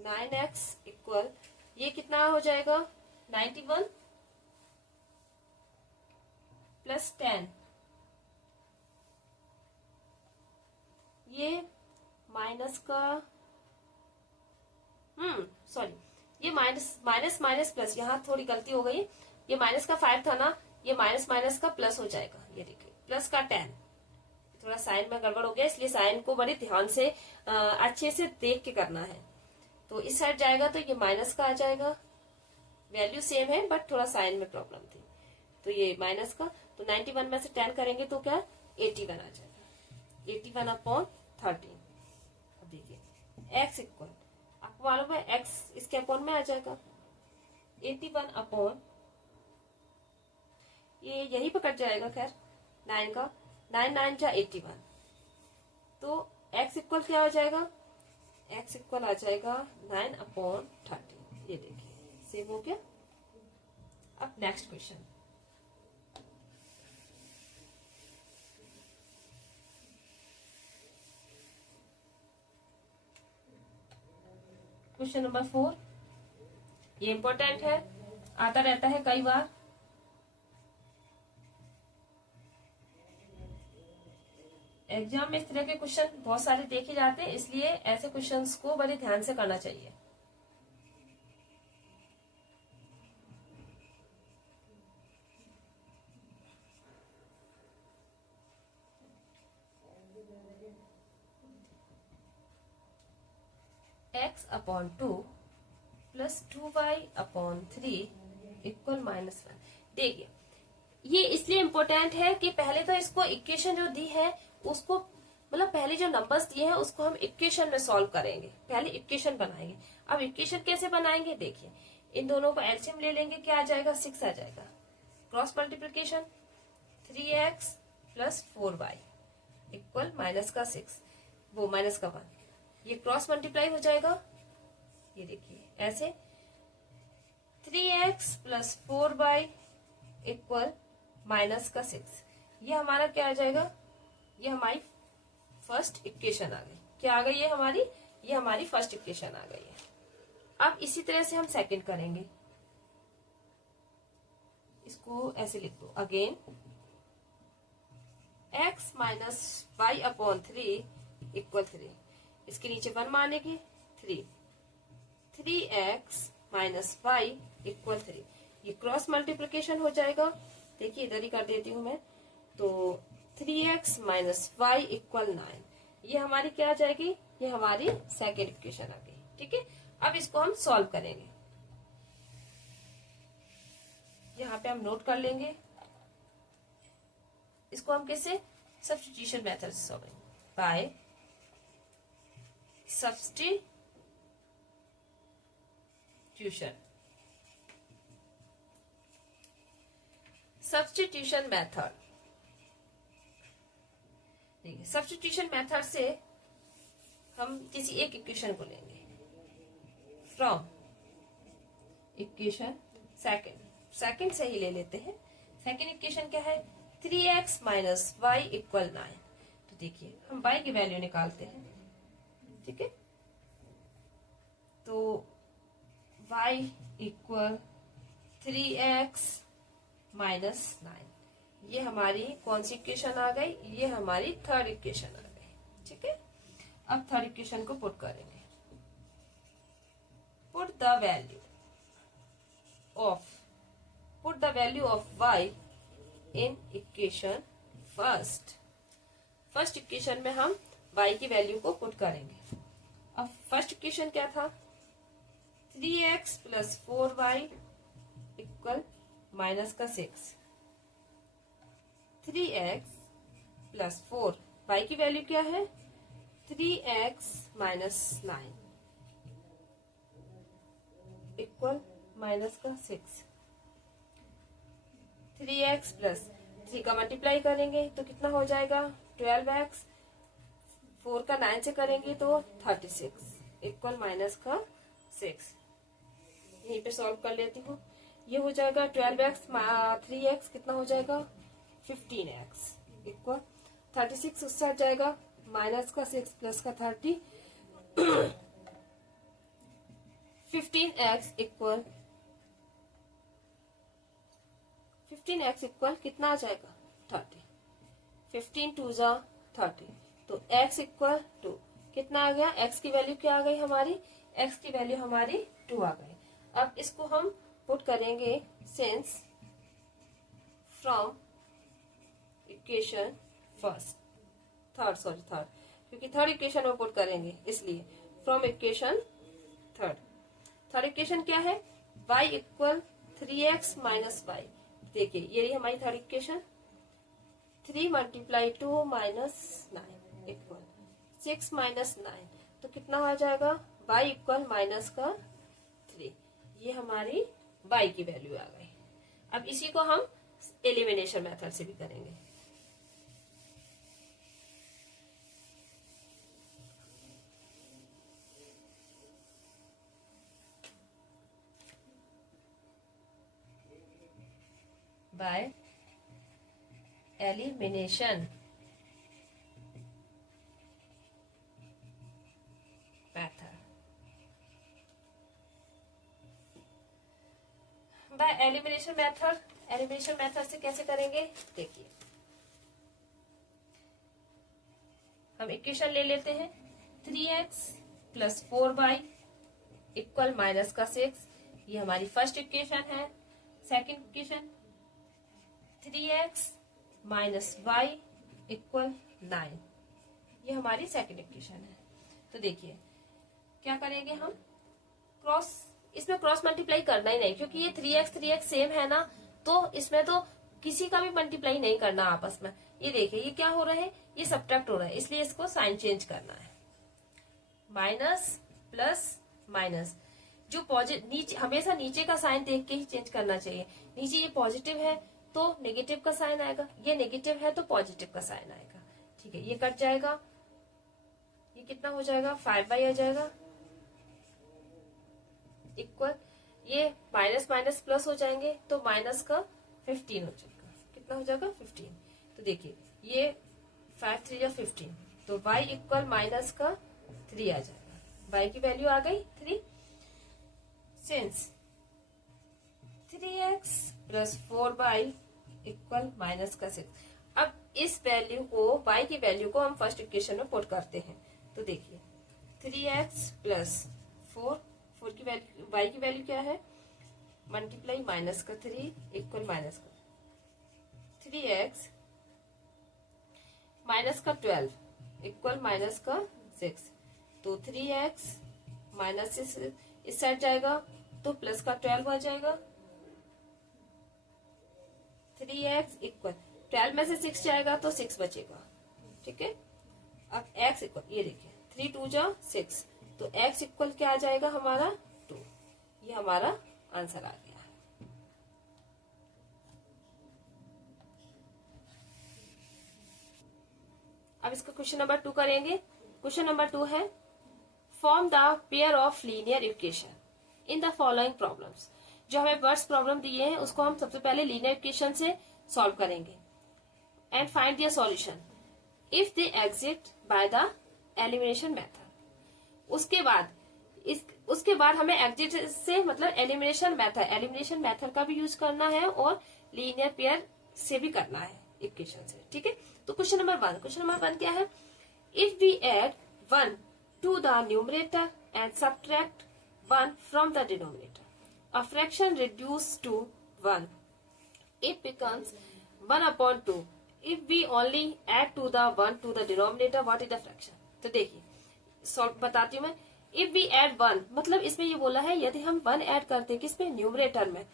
9x इक्वल ये कितना हो जाएगा, 91 प्लस 10, ये माइनस का सॉरी ये माइनस प्लस, यहाँ थोड़ी गलती हो गई, ये माइनस का 5 था ना, ये माइनस का प्लस हो जाएगा। ये देखिए प्लस का 10, थोड़ा साइन में गड़बड़ हो गया, इसलिए साइन को बड़े ध्यान से अच्छे से देख के करना है। तो इस साइड जाएगा तो ये माइनस का आ जाएगा, वैल्यू सेम है बट थोड़ा साइन में प्रॉब्लम थी, तो ये माइनस का। तो 91 में से 10 करेंगे तो क्या 81 आ जाएगा, 81/13। अब देखिए x इक्वल, आपको मालूम है x इसके अपॉन में आ जाएगा, 81 ये यही पर कट जाएगा, खैर 9 का 9 9 जा 81, तो x इक्वल क्या हो जाएगा, x इक्वल आ जाएगा 9/30। ये देखिए सेव हो गया। अब नेक्स्ट क्वेश्चन, क्वेश्चन नंबर 4, ये इंपॉर्टेंट है, आता रहता है कई बार। एग्जाम में इस तरह के क्वेश्चन बहुत सारे देखे जाते हैं, इसलिए ऐसे क्वेश्चंस को बड़े ध्यान से करना चाहिए। x/2 plus 2y/3 equal -1। देखिए ये इसलिए इम्पोर्टेंट है कि पहले तो इसको इक्वेशन जो दी है उसको मतलब पहले जो नंबर्स दिए हैं उसको हम इक्वेशन में सॉल्व करेंगे, पहले इक्वेशन बनाएंगे। अब इक्वेशन कैसे बनाएंगे, देखिए इन दोनों को एलसीएम ले लेंगे, क्या आ जाएगा 6 आ जाएगा। Cross multiplication 3x plus 4y equal -6 वो -1, ये क्रॉस मल्टीप्लाई हो जाएगा। ये देखिए ऐसे 3x प्लस 4y इक्वल -6, ये हमारा क्या आ जाएगा, ये हमारी फर्स्ट इक्वेशन आ गई। क्या आ गई है हमारी, ये हमारी फर्स्ट इक्वेशन आ गई है। अब इसी तरह से हम सेकंड करेंगे, इसको ऐसे लिख दो again x minus y upon 3 equal 3, इसके नीचे 1 मानेंगे 3x माइनस वाई इक्वल 3, ये क्रॉस मल्टीप्लीकेशन हो जाएगा। देखिए इधर ही कर देती हूं मैं, तो 3x माइनस वाई इक्वल 9, ये हमारी क्या आ जाएगी, ये हमारी सेकेंड इक्वेशन आ गई। ठीक है, अब इसको हम सॉल्व करेंगे, यहाँ पे हम नोट कर लेंगे। इसको हम कैसे, सब्स्टिट्यूशन मेथड से सॉल्व बाय सब्स्टिट्यूशन मेथड। देखिए सब्स्टिट्यूशन मेथड से हम किसी एक इक्वेशन को लेंगे फ्रॉम इक्वेशन सेकंड से ही ले लेते हैं। सेकंड इक्वेशन क्या है, 3x माइनस वाई इक्वल 9। तो देखिए हम y की वैल्यू निकालते हैं। ठीक है, तो y इक्वल 3x माइनस 9, ये हमारी कौन सी इक्वेशन आ गई, ये हमारी थर्ड इक्वेशन आ गई। ठीक है, अब थर्ड इक्वेशन को पुट करेंगे। Put the value of y in equation first equation में हम y की वैल्यू को पुट करेंगे। अब फर्स्ट इक्वेशन क्या था, 3x plus 4y equal -6, 3x plus 4, y की वैल्यू क्या है 3x minus 9 equal -6, 3x plus 3 का मल्टीप्लाई करेंगे तो कितना हो जाएगा 12x, 4 का 9 से करेंगे तो 36 इक्वल -6। यहीं पे सॉल्व कर लेती हूँ, ये हो जाएगा 12x 3x कितना हो जाएगा 15x इक्वल 36, उससे हट जाएगा -6 प्लस का 30 15x इक्वल कितना आ जाएगा 30, 15 2 जा 30, तो x इक्वल 2 कितना आ गया, x की वैल्यू क्या आ गई हमारी, x की वैल्यू हमारी 2 आ गई। अब इसको हम पुट करेंगे सिंस फ्रॉम इक्वेशन थर्ड, क्योंकि थर्ड इक्वेशन में पुट करेंगे इसलिए फ्रॉम इक्वेशन थर्ड इक्वेशन क्या है, y equal 3x minus Y. देखिए ये रही हमारी third equation, 3 multiply 2 minus 9 equal 6 minus 9, तो कितना आ जाएगा y इक्वल -3, ये हमारी y की वैल्यू आ गई। अब इसी को हम एलिमिनेशन मेथड से भी करेंगे। By elimination method, by elimination method से कैसे करेंगे, देखिए हम इक्वेशन ले लेते हैं 3x plus 4y equal minus का 6, ये हमारी फर्स्ट इक्वेशन है। Second equation 3x minus y equal 9, ये हमारी सेकंड इक्वेशन है। तो देखिए क्या करेंगे हम, इसमें क्रॉस मल्टीप्लाई करना ही नहीं, क्योंकि ये 3x सेम है ना, तो इसमें तो किसी का भी मल्टीप्लाई नहीं करना आपस में। ये देखिए ये क्या हो रहा है, ये सब्ट्रैक्ट हो रहा है, इसलिए इसको साइन चेंज करना है। माइनस प्लस माइनस, जो पॉजिटिव नीचे, हमेशा नीचे का साइन देख के ही चेंज करना चाहिए। नीचे ये पॉजिटिव है तो नेगेटिव का साइन आएगा, ये नेगेटिव है तो पॉजिटिव का साइन आएगा। ठीक है, ये कट जाएगा, ये कितना हो जाएगा 5y आ जाएगा इक्वल, ये माइनस माइनस प्लस हो जाएंगे तो माइनस का 15 हो जाएगा। कितना हो जाएगा 15। तो देखिए ये 5 3 या 15, तो y इक्वल माइनस का 3 आ जाएगा। y की वैल्यू आ गई 3। Since 3x plus 4y equal minus का 6, अब इस वैल्यू को, y की वैल्यू को हम फर्स्ट इक्वेशन में पुट करते हैं। तो देखिए 3x प्लस 4 की वैल्यू, y की वैल्यू क्या है, मल्टीप्लाई माइनस का 3 इक्वल माइनस का 3x माइनस का 12 इक्वल माइनस का 6। तो 3x माइनस इस साइड जाएगा तो प्लस का 12 आ जाएगा। 3x इक्वल 12 में से 6 जाएगा तो 6 बचेगा। ठीक है, अब x इक्वल, ये देखिए 3 2 जा 6, तो x इक्वल क्या आ जाएगा हमारा 2। ये हमारा आंसर आ गया। अब इसका क्वेश्चन नंबर 2 करेंगे। क्वेश्चन नंबर 2 है, form the pair of linear equation in the following problems. जो हमें वर्ड्स प्रॉब्लम दिए हैं उसको हम सबसे पहले लीनियर इक्वेशन से सॉल्व करेंगे। And find their solution if they exit by the elimination method. उसके बाद हमें एग्जिट से मतलब एलिमिनेशन मेथड का भी यूज करना है और लीनियर पेयर से भी करना है इक्वेशन से। ठीक है, तो क्वेश्चन नंबर 1 क्या है, if we add 1 to the numerator and subtract 1 from the denominator, a fraction reduced to 1, it becomes 1/2. If we only add to the 1 to the denominator, what is the fraction? तो देखिए solve बताती हूँ मैं। If we add 1, मतलब इसमें ये बोला है यदि हम 1 ऐड करते हैं किसमें, न्यूमरेटर में,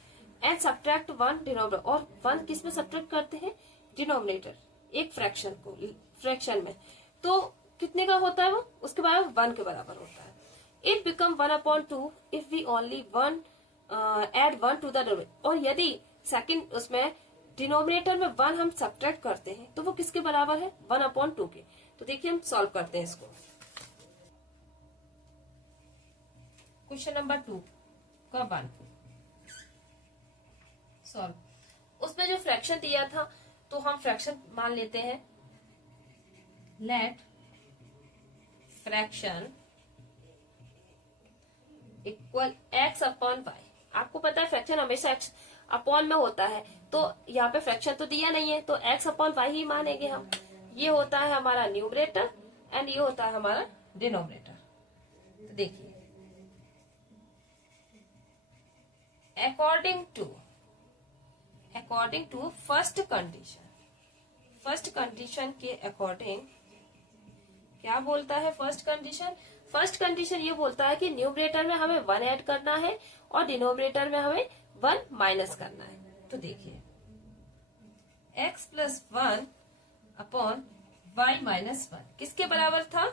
एंड सब्ट्रैक्ट 1 डिनोमिनेटर, और 1 किसमें सब्ट्रैक्ट करते हैं, डिनोमिनेटर, एक फ्रैक्शन में, तो कितने का होता है वो, उसके बाद 1 के बराबर होता है। It become 1/2 if we only add 1 to the denominator, और यदि सेकंड उसमें डिनोमिनेटर में 1 हम सब्ट्रैक्ट करते हैं तो वो किसके बराबर है, 1/2 के। तो देखिए हम सॉल्व करते हैं इसको। क्वेश्चन नंबर 2 का 1 सॉल्व, उसमें जो फ्रैक्शन दिया था तो हम फ्रैक्शन मान लेते हैं, लेट फ्रैक्शन इक्वल x/y। आपको पता है फ्रैक्शन हमेशा x अपॉन में होता है, तो यहाँ पे फ्रैक्शन तो दिया नहीं है तो x/y ही मानेंगे हम। ये होता है हमारा न्यूमरेटर एंड ये होता है हमारा डिनोमिनेटर। तो देखिए अकॉर्डिंग टू फर्स्ट कंडीशन के अकॉर्डिंग क्या बोलता है फर्स्ट कंडीशन ये बोलता है कि न्यूमरेटर में हमें 1 ऐड करना है और डिनोमिनेटर में हमें 1 माइनस करना है। तो देखिए x plus 1 upon y minus 1 किसके बराबर था,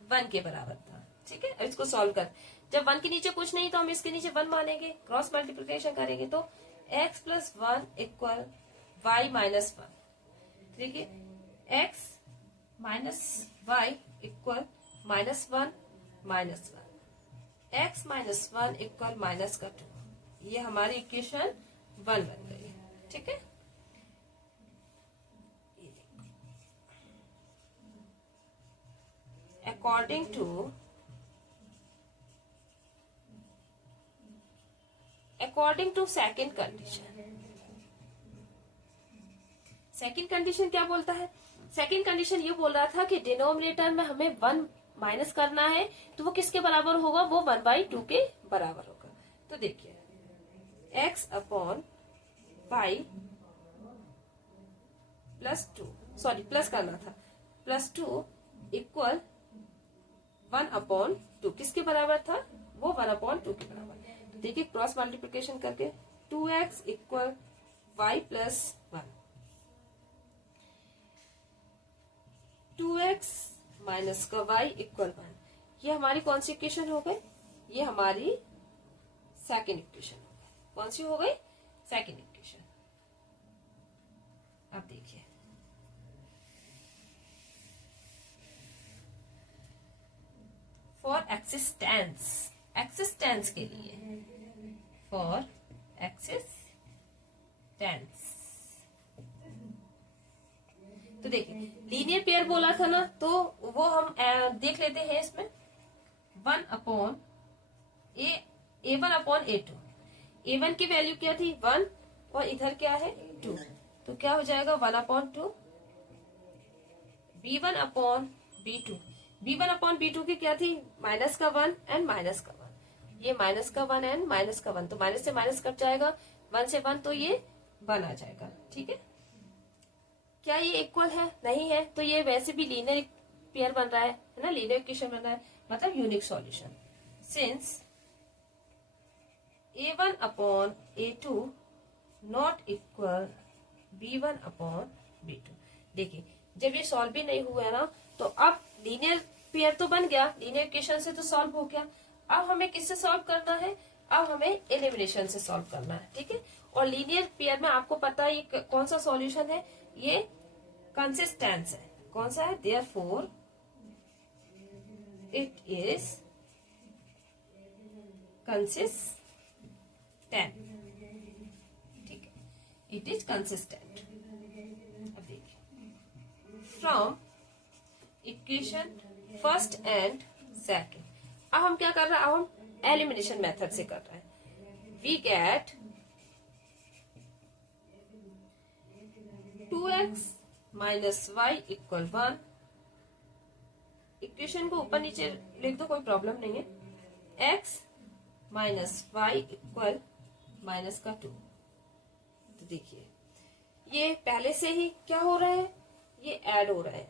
1 के बराबर था। ठीक है, अब इसको सॉल्व कर, जब 1 के नीचे कुछ नहीं तो हम इसके नीचे 1 मानेंगे, क्रॉस मल्टीप्लिकेशन करेंगे तो x plus 1 equal y minus 1। ठीक है, x minus y equal -1 -1, x minus 1 equal minus का 2। ये हमारी इक्वेशन 1 बन गई। ठीक है, अकॉर्डिंग टू सेकंड कंडीशन क्या बोलता है, सेकेंड कंडीशन ये बोल रहा था कि डिनोमिनेटर में हमें 1 माइनस करना है, तो वो किसके बराबर होगा, वो 1/2 के बराबर होगा। तो देखिए x upon y +2, sorry plus करना था, +2 इक्वल 1/2 किसके बराबर था, वो 1/2 के बराबर। देखिए क्रॉस मल्टीप्लिकेशन करके 2x equal y +1, 2x minus का y इक्वल 1। ये हमारी कौन सी इक्वेशन हो गई, ये हमारी सेकेंड इक्वेशन हो गई। कौन सी हो गई, सेकेंड इक्वेशन। अब देखिए फॉर एक्सिस्टेंस, एक्सिस्टेंस के लिए, फॉर एक्सिस्टेंस, तो देखिए लीनियर पेयर बोला था ना, तो वो हम देख लेते हैं इसमें 1/a1/a2। a1 की वैल्यू क्या थी 1 और इधर क्या है 2, तो क्या हो जाएगा 1/2। b1/b2, b1/b2 की क्या थी माइनस का 1 एंड माइनस का 1, ये माइनस का 1 एंड माइनस का 1, तो माइनस से माइनस कट जाएगा, 1 से 1 तो ये 1 आ जाएगा। ठीक है, क्या ये इक्वल है, नहीं है, तो ये वैसे भी लीनियर पेयर बन रहा है ना, लीनियर इक्वेशन बन रहा है, मतलब unique solution. Since a1/a2 not equal b1/b2। देखिए जब ये सॉल्व भी नहीं हुआ है ना, तो अब लीनियर पेयर तो बन गया, लीनियर इक्वेशन से तो सॉल्व हो गया। अब हमें किससे सॉल्व करना है, अब हमें एलिमिनेशन से सॉल्व करना है। ठीक है, और लीनियर पेयर में आपको पता है ये कौन सा सॉल्यूशन है, ये कंसिस्टेंस है। कौन सा है, देयरफॉर इट इज कंसिस्टेंट। ठीक है, इट इज कंसिस्टेंट। अब देखिए from equation first and second, अब हम क्या कर रहे हैं, अब हम एलिमिनेशन मेथड से कर रहे हैं। We get 2x minus y equal 1। Equation को ऊपर नीचे लिख दो, कोई प्रॉब्लम नहीं है। x minus y equal minus का 2। तो देखिए ये पहले से ही क्या हो रहा है, ये ऐड हो रहा है,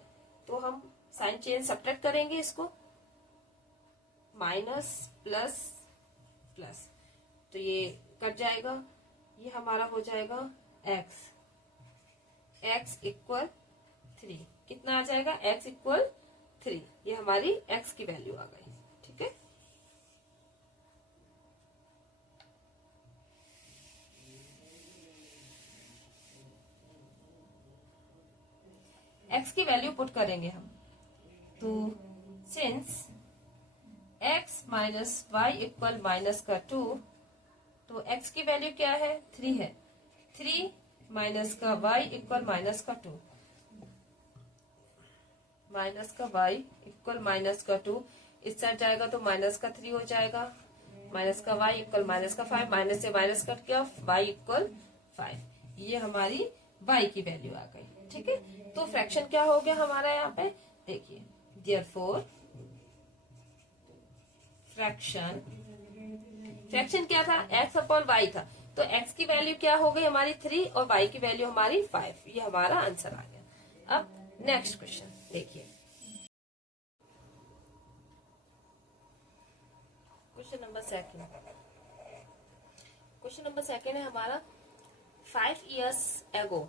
तो हम साइन चेंज सब्ट्रैक्ट करेंगे इसको, माइनस प्लस प्लस, तो ये कट जाएगा, ये हमारा हो जाएगा x इक्वल 3। कितना आ जाएगा, x इक्वल 3, ये हमारी x की वैल्यू आ गई। ठीक है, x की वैल्यू पुट करेंगे हम, तो since x minus y equal minus का 2, तो x की वैल्यू क्या है 3 है, 3 माइनस का y इक्वल माइनस का 2, माइनस का y इक्वल माइनस का 2, इस साइड जाएगा तो माइनस का 3 हो जाएगा, माइनस का y इक्वल माइनस का 5, माइनस से माइनस कट गया, y इक्वल 5, ये हमारी y की वैल्यू आ गई। ठीक है, तो फ्रैक्शन क्या हो गया हमारा यहाँ पे, देखिए देयरफॉर फ्रैक्शन क्या था, x/y था, तो x की वैल्यू क्या हो गई हमारी 3 और y की वैल्यू हमारी 5, ये हमारा आंसर आ गया। अब नेक्स्ट क्वेश्चन देखिए, क्वेश्चन नंबर सेकंड है हमारा। 5 years ago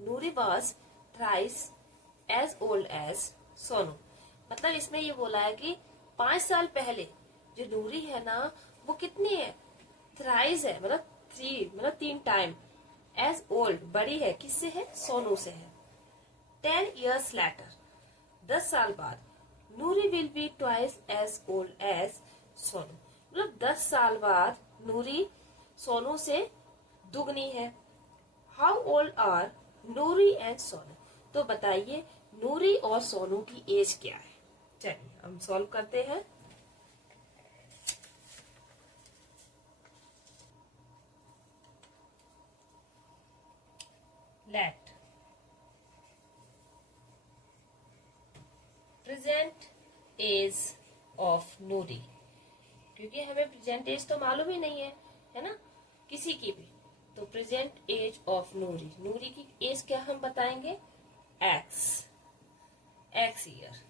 Noori was thrice as old as Sonu. मतलब इसमें ये बोला है कि 5 साल पहले जो नूरी है ना, वो कितनी है, थ्राइस है, मतलब 3 टाइम, एज ओल्ड बड़ी है, किससे है, सोनू से है। 10 years later 10 साल बाद Noori will be twice as old as Sonu, मतलब 10 साल बाद नूरी सोनू से दुगनी है। How old are Noori and Sonu, तो बताइए नूरी और सोनू की एज क्या है। चलिए हम सॉल्व करते हैं। लेट एज ऑफ नूरी, क्योंकि हमें प्रेजेंट एज तो मालूम ही नहीं है ना, किसी की भी। तो present age of Noori, Noori की एज क्या हम बताएंगे, x year,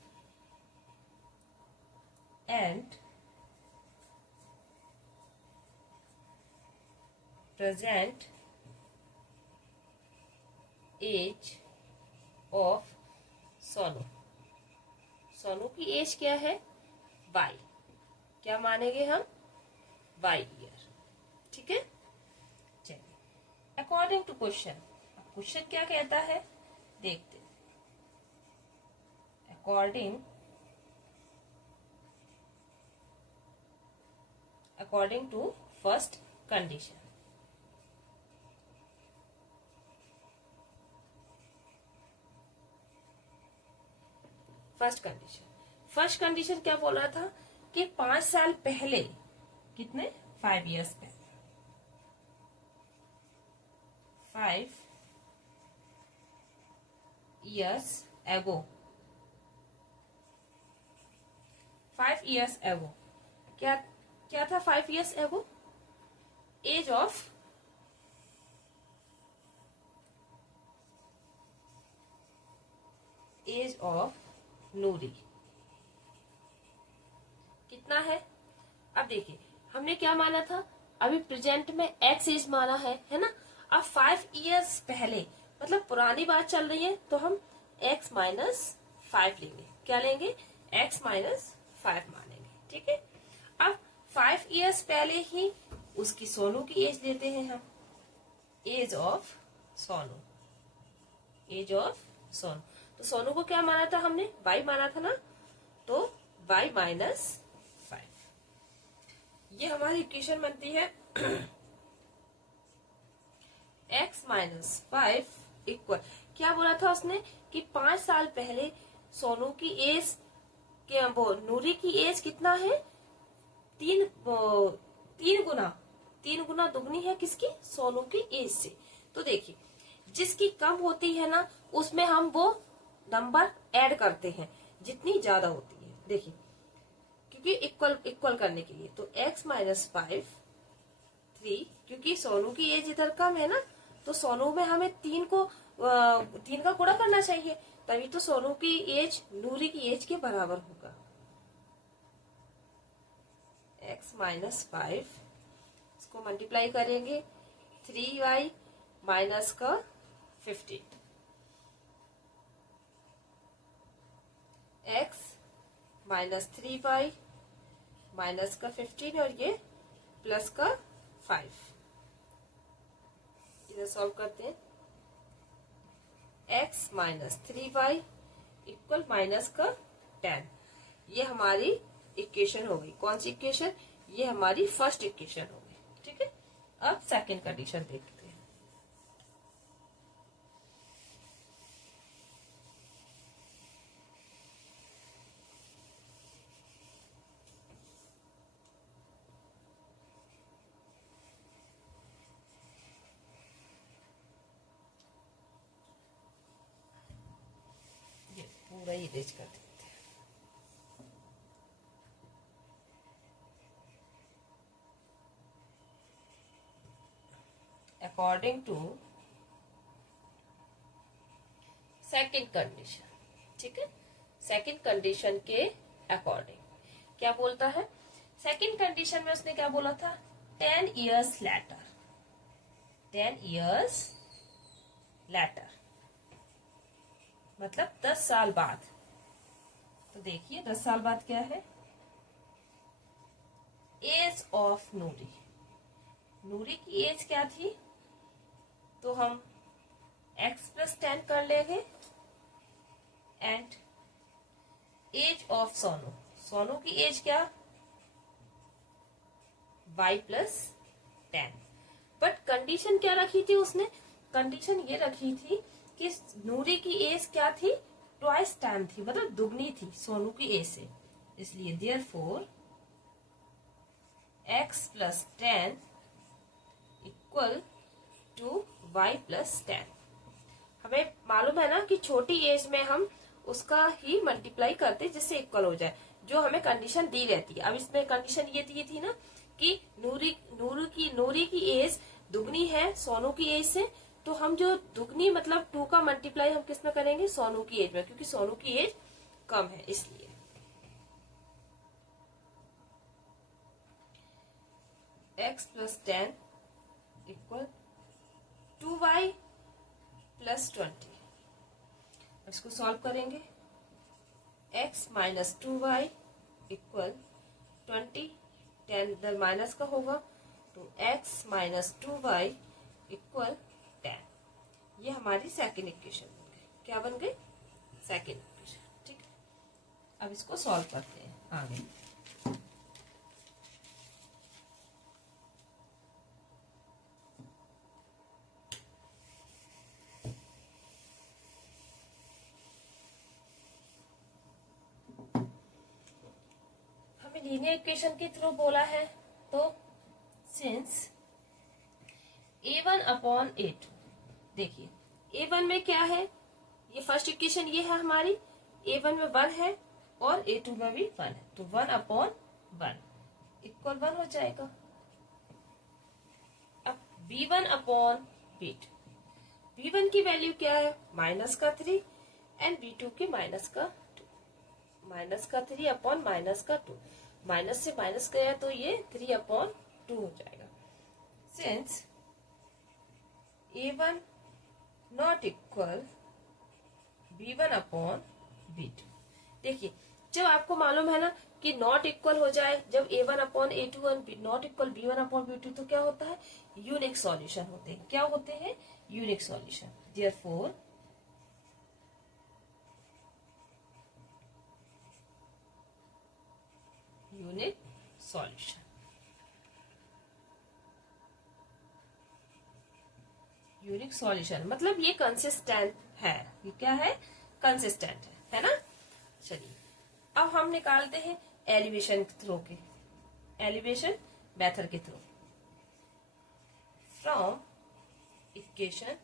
and present age of Sonu, Sonu की एज क्या है, वाई, क्या मानेंगे हम, वाई ईयर। ठीक है, चलिए अकॉर्डिंग टू क्वेश्चन, क्वेश्चन क्या कहता है देखते हैं। According to first condition, first condition क्या बोल रहा था कि 5 साल पहले, कितने, 5 years पहले, 5 years ago, 5 years ago, क्या क्या था 5 years ago, एज ऑफ नूरी कितना है। अब देखिए हमने क्या माना था, अभी प्रेजेंट में एक्स एज माना है ना। अब 5 years पहले मतलब पुरानी बात चल रही है, तो हम x - 5 लेंगे, क्या लेंगे, x - 5 मानेंगे। ठीक है, अब 5 years पहले ही उसकी सोनू की एज लेते हैं हम, एज ऑफ सोनू, तो सोनू को क्या माना था हमने, y माना था ना, तो y - 5, ये हमारी इक्वेशन बनती है x - 5 इक्वल, क्या बोला था उसने कि 5 साल पहले सोनू की एज, वो नूरी की एज कितना है, 3 गुना दुगनी है किसकी, सोनू की एज से। तो देखिए जिसकी कम होती है ना उसमें हम वो नंबर ऐड करते हैं जितनी ज्यादा होती है, देखिए क्योंकि इक्वल करने के लिए। तो x - 5 3, क्योंकि सोनू की एज इधर कम है ना, तो सोनू में हमें 3 का गुणा करना चाहिए, तभी तो सोनू की एज नूरी की एज के बराबर होगा। x - 5 इसको मल्टीप्लाई करेंगे 3y माइनस का 15, x - 3y माइनस का 15 और ये प्लस का 5, इधर सॉल्व करते हैं। x - 3y इक्वल माइनस का 10, ये हमारी इक्वेशन हो गई। कौन सी इक्वेशन, ये हमारी फर्स्ट इक्वेशन हो गई। ठीक है, अब सेकंड कंडीशन देखते हैं। ये पूरा ही इरेज कर देते हैं। अकॉर्डिंग टू सेकंड कंडीशन, ठीक है, सेकंड कंडीशन के अकॉर्डिंग क्या बोलता है, सेकंड कंडीशन में उसने क्या बोला था, 10 years later, 10 years later मतलब 10 साल बाद। तो देखिए 10 साल बाद क्या है, एज ऑफ नूरी, नूरी की एज क्या थी, तो हम x + 10 कर लेंगे, and age of Sonu, Sonu की एज क्या, y + 10। बट कंडीशन क्या रखी थी उसने, कंडीशन ये रखी थी कि नूरी की एज क्या थी, ट्वाइस टाइम थी, मतलब दुगनी थी सोनू की एज से, इसलिए therefore x + 10 equal to y + 10। हमें मालूम है ना कि छोटी एज में हम उसका ही मल्टीप्लाई करते जिससे इक्वल हो जाए, जो हमें कंडीशन दी रहती है। अब इसमें कंडीशन ये थी ना कि नूरी की एज दुगनी है सोनू की एज से, तो हम जो दुगनी मतलब 2 का मल्टीप्लाई हम किस में करेंगे, सोनू की एज में, क्योंकि सोनू की एज कम है इसलिए। x + 10 = 2y + 20। इसको सॉल्व करेंगे। x - 2y = 20, 10 इधर माइनस का होगा तो x - 2y = 10। ये हमारी सेकेंड इक्वेशन बन गई। क्या बन गई, सेकेंड इक्वेशन। ठीक है, अब इसको सॉल्व करते हैं आगे। लीनियर इक्वेशन के थ्रू बोला है, तो सिंस a1/a2, देखिए a1 में क्या है, ये फर्स्ट इक्वेशन ये है हमारी, a1 में 1 है और a2 में भी 1 है, तो 1/1 = 1 हो जाएगा। अब b1/b2, b1 की वैल्यू क्या है, -3 एंड b2 की -2, -3/- 2, माइनस से माइनस गया तो ये 3/2 हो जाएगा। Since a1 not equal b1/b2, देखिए जब आपको मालूम है ना कि नॉट इक्वल हो जाए, जब a1/a2 और नॉट इक्वल b1/b2, तो क्या होता है, यूनिक सॉल्यूशन होते हैं। क्या होते हैं, unique solution. Therefore unique solution. Unique solution मतलब ये कंसिस्टेंट है, ये क्या है, कंसिस्टेंट है ना। चलिए अब हम निकालते हैं एलिवेशन थ्रो के, एलिवेशन मेथड के through. From equation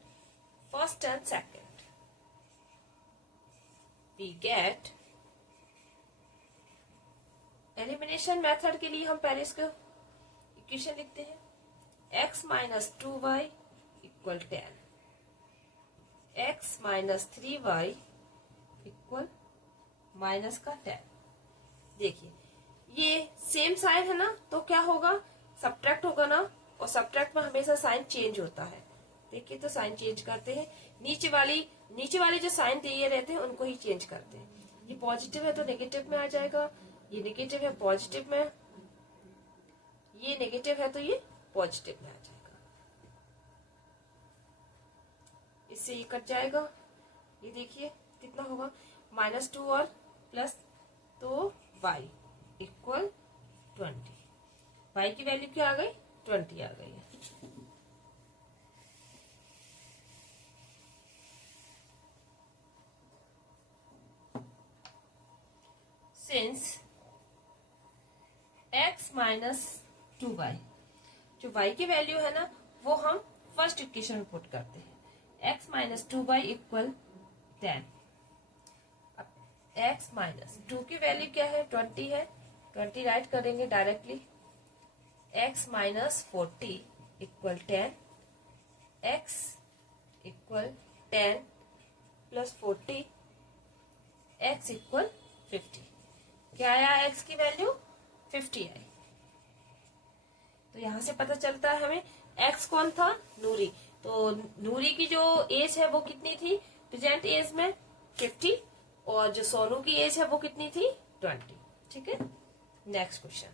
first and second we get, elimination method के लिए हम पहले इसको इक्वेशन लिखते हैं, x - 2y = 10, x - 3y = -10। देखिए ये सेम साइन है ना, तो क्या होगा, सब्ट्रैक्ट होगा ना, और सब्ट्रैक्ट में हमेशा साइन चेंज होता है। देखिए तो साइन चेंज करते हैं, नीचे वाले जो साइन दिए रहते हैं उनको ही चेंज करते हैं। ये पॉजिटिव है तो नेगेटिव में आ जाएगा, ये नेगेटिव है पॉजिटिव में, ये नेगेटिव है तो ये पॉजिटिव में आ जाएगा। इससे ये कट जाएगा, ये देखिए कितना होगा, -2 और प्लस, तो y = 20। y की वैल्यू क्या आ गई, 20 आ गई है। सिंस x - 2y, जो y की वैल्यू है ना वो हम फर्स्ट इक्वेशन में पुट करते हैं, x - 2y = 10। अब x - 2 की वैल्यू क्या है, 20 है, 20 राइट करेंगे डायरेक्टली, x - 40 = 10, x = 10 + 40, x = 50। क्या आया, x की वैल्यू 50 आई। तो यहां से पता चलता है हमें x कौन था, नूरी, तो नूरी की जो एज है वो कितनी थी, प्रेजेंट एज में 50, और जो सोनू की एज है वो कितनी थी, 20। ठीक है, नेक्स्ट क्वेश्चन।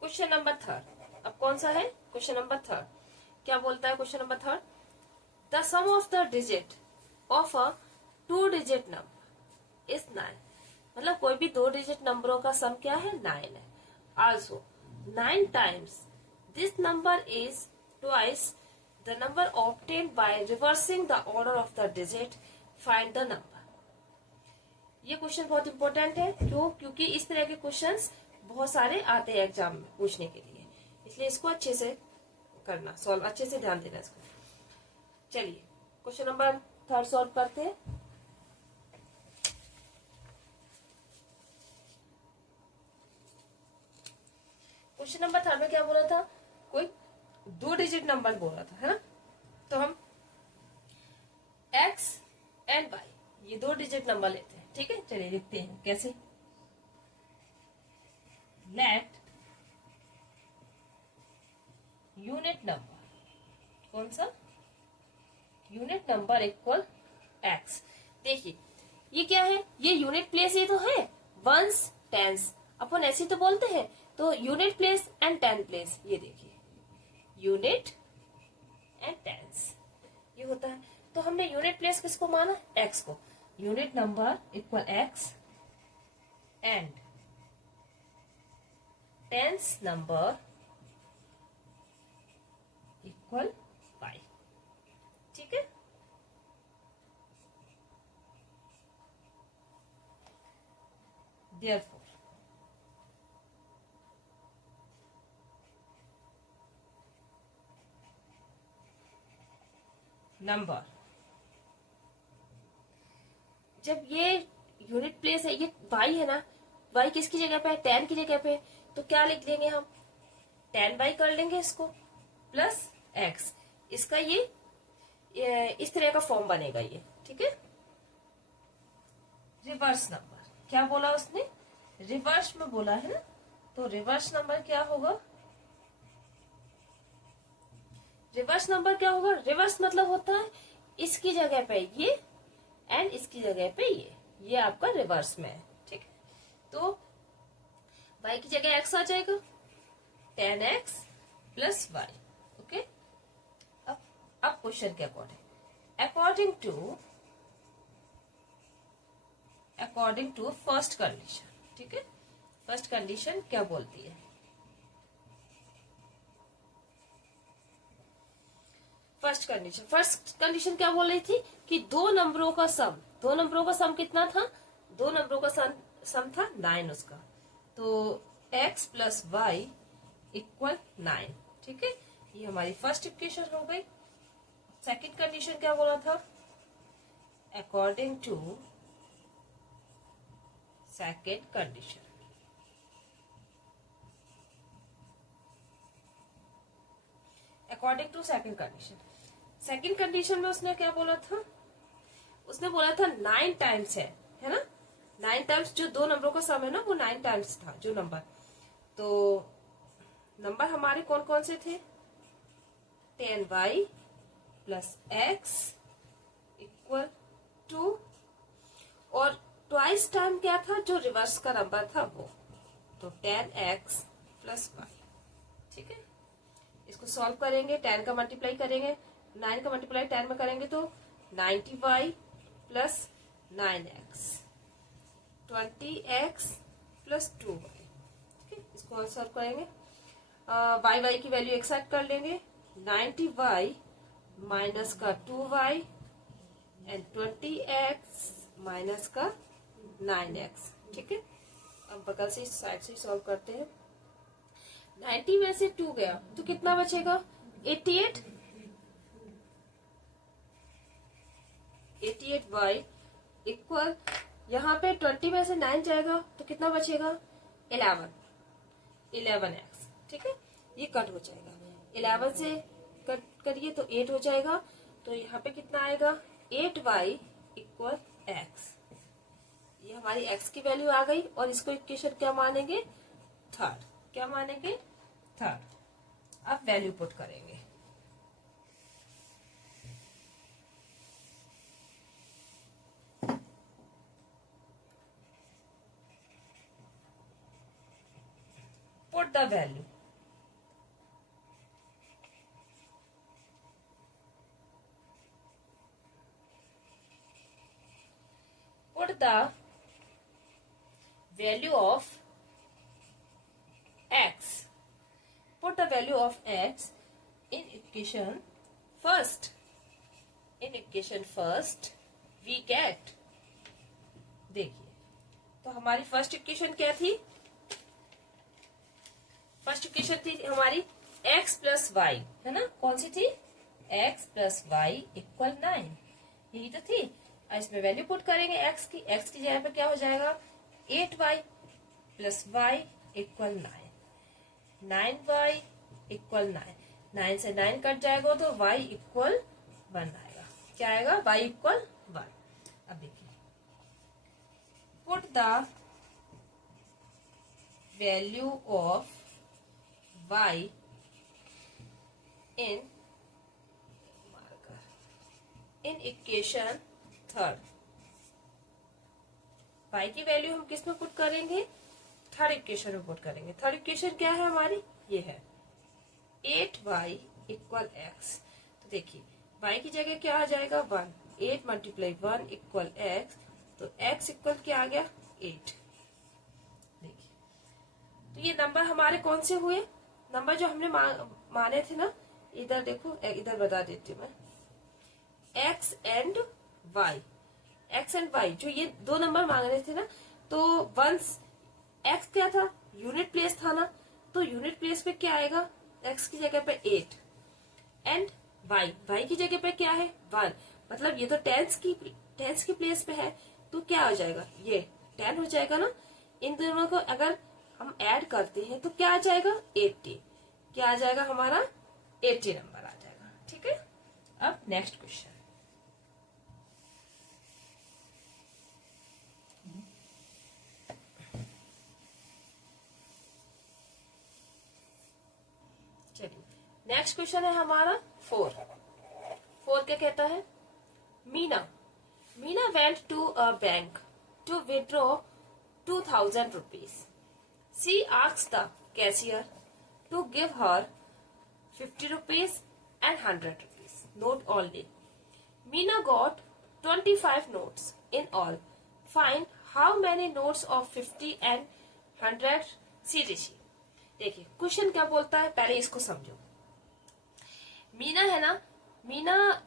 क्वेश्चन नंबर 3, अब कौन सा है, क्वेश्चन नंबर 3। क्या बोलता है question number 3, the sum of the digit of a 2 digit number is 9, मतलब कोई भी 2 डिजिट नंबरों का सम क्या है, 9 है। Also 9 times this number is twice the number obtained by reversing the order of the digit, find the number. ये question बहुत इंपॉर्टेंट है, क्यों, क्योंकि इस तरह के क्वेश्चंस बहुत सारे आते हैं एग्जाम में पूछने के लिए। इसलिए इसको अच्छे से करना, सॉल्व अच्छे से ध्यान देना इसको। चलिए क्वेश्चन नंबर 3 सॉल्व करते हैं। क्वेश्चन नंबर 3 में क्या बोला था, कोई 2 डिजिट नंबर बोल रहा था, है ना। तो हम x एंड y ये 2 डिजिट नंबर लेते हैं, ठीक है। चलिए लिखते हैं कैसे। लेट यूनिट नंबर, कौन सा यूनिट नंबर इक्वल x। देखिए ये क्या है, ये यूनिट प्लेस ही तो है, वंस टेंस, अपन ऐसे तो बोलते हैं। तो unit place and ten place, ये देखिए यूनिट एंड टेंस ये होता है। तो हमने यूनिट प्लेस किसको माना, x को। Unit number equal x and tens number equal y, ठीक है। Therefore नंबर, जब ये यूनिट प्लेस है, ये y है ना, y किसकी जगह पे है, 10 की जगह पे। तो क्या लिख देंगे हम, 10y कर लेंगे इसको प्लस x। इसका ये इस तरह का फॉर्म बनेगा ये, ठीक है। रिवर्स नंबर, क्या बोला उसने, रिवर्स में बोला है ना। तो रिवर्स नंबर क्या होगा, रिवर्स नंबर क्या होगा, रिवर्स मतलब होता है इसकी जगह पे ये एंड इसकी जगह पे ये आपका रिवर्स में है, ठीक है। तो y की जगह x आ जाएगा, 10x प्लस y, ओके। अब क्वेश्चन के अकॉर्डिंग टू फर्स्ट कंडीशन, ठीक है। फर्स्ट कंडीशन क्या बोलती है, फर्स्ट कंडीशन क्या बोल रही थी कि दो नंबरों का सम कितना था, 2 नंबरों का सम था 9 उसका। तो x प्लस वाई इक्वल 9, ठीक है। ये हमारी फर्स्ट इक्वेशन हो गई। सेकंड कंडीशन क्या बोला था, according to second condition, according to second condition. Second condition में उसने क्या बोला था, उसने बोला था 9 टाइम्स है ना। 9 टाइम्स जो 2 नंबरों का सम है ना, वो 9 टाइम्स था जो नंबर। तो नंबर हमारे कौन कौन से थे, 10y प्लस x इक्वल 2, और ट्वाइस टाइम क्या था, जो रिवर्स का नंबर था वो, तो 10x प्लस y, ठीक है। इसको सॉल्व करेंगे, 10 का मल्टीप्लाई करेंगे, 9 का मल्टीप्लाई 10 में करेंगे तो 90y plus 9x, 20x plus 2y, ठीक है। इसको सॉल्व करेंगे, y की वैल्यू एक्सट्रैक्ट कर लेंगे, 90y माइनस का 2y एंड 20x माइनस का 9x, ठीक है। अब बगल से साइड से सॉल्व करते हैं। 90 में से 2 गया तो कितना बचेगा, 88y इक्वल, यहाँ पे 20 में से 9 जाएगा तो कितना बचेगा, 11x, ठीक है। ये कट हो जाएगा, 11 से कट करिए तो 8 हो जाएगा। तो यहाँ पे कितना आएगा, 8y इक्वल x। ये हमारी x की वैल्यू आ गई, और इसको इक्वेशन क्या मानेंगे, थर्ड। क्या मानेंगे, थर्ड। अब वैल्यू पुट करेंगे, put the value, put the value of x, put the value of x in equation first. In equation first we get, देखिए तो हमारी फर्स्ट इक्वेशन क्या थी, फर्स्ट इक्वेशन थी हमारी x प्लस वाई है ना, कौन सी थी, x प्लस वाई इक्वल 9, यही तो थी। इसमें वैल्यू पुट करेंगे x की जगह पे क्या हो जाएगा 8y plus y equal 9, 9y equal 9, 9 से 9 कट जाएगा तो y इक्वल 1 आएगा। क्या आएगा, y इक्वल 1। अब देखिए, put the value of y in equation third. y की वैल्यू हम किस में पुट करेंगे, थर्ड इक्वेशन में पुट करेंगे। थर्ड इक्वेशन क्या है हमारी, ये है 8y इक्वल x। तो देखिए y की जगह क्या आ जाएगा 1, 8 मल्टीप्लाई 1 इक्वल x, तो x इक्वल क्या आ गया 8। देखिए तो ये नंबर हमारे कौन से हुए, नंबर जो हमने माने थे ना, इधर देखो, इधर बता देती हूँ मैं, x एंड y, जो ये दो नंबर मांग रहे थे ना, तो वंस x क्या था, यूनिट प्लेस था ना, तो यूनिट प्लेस पे क्या आएगा, x की जगह पे 8 एंड y की जगह पे क्या है 1, मतलब ये तो टेंस की प्लेस पे है, तो क्या हो जाएगा, ये 10 हो जाएगा ना। इन दोनों को अगर हम ऐड करते हैं तो क्या आ जाएगा 80, क्या आ जाएगा हमारा 80 नंबर आ जाएगा। ठीक है, अब नेक्स्ट क्वेश्चन। चलिए नेक्स्ट क्वेश्चन है हमारा 4 क्या कहता है, Meena went to a bank to withdraw 2000 rupees. She asked the cashier to give her 50 rupees and 100 rupees note only. Meena got 25 notes in all. Find how many notes of 50 and 100 she received. देखिए question क्या बोलता है, पहले इसको समझो। मीना है ना, Meena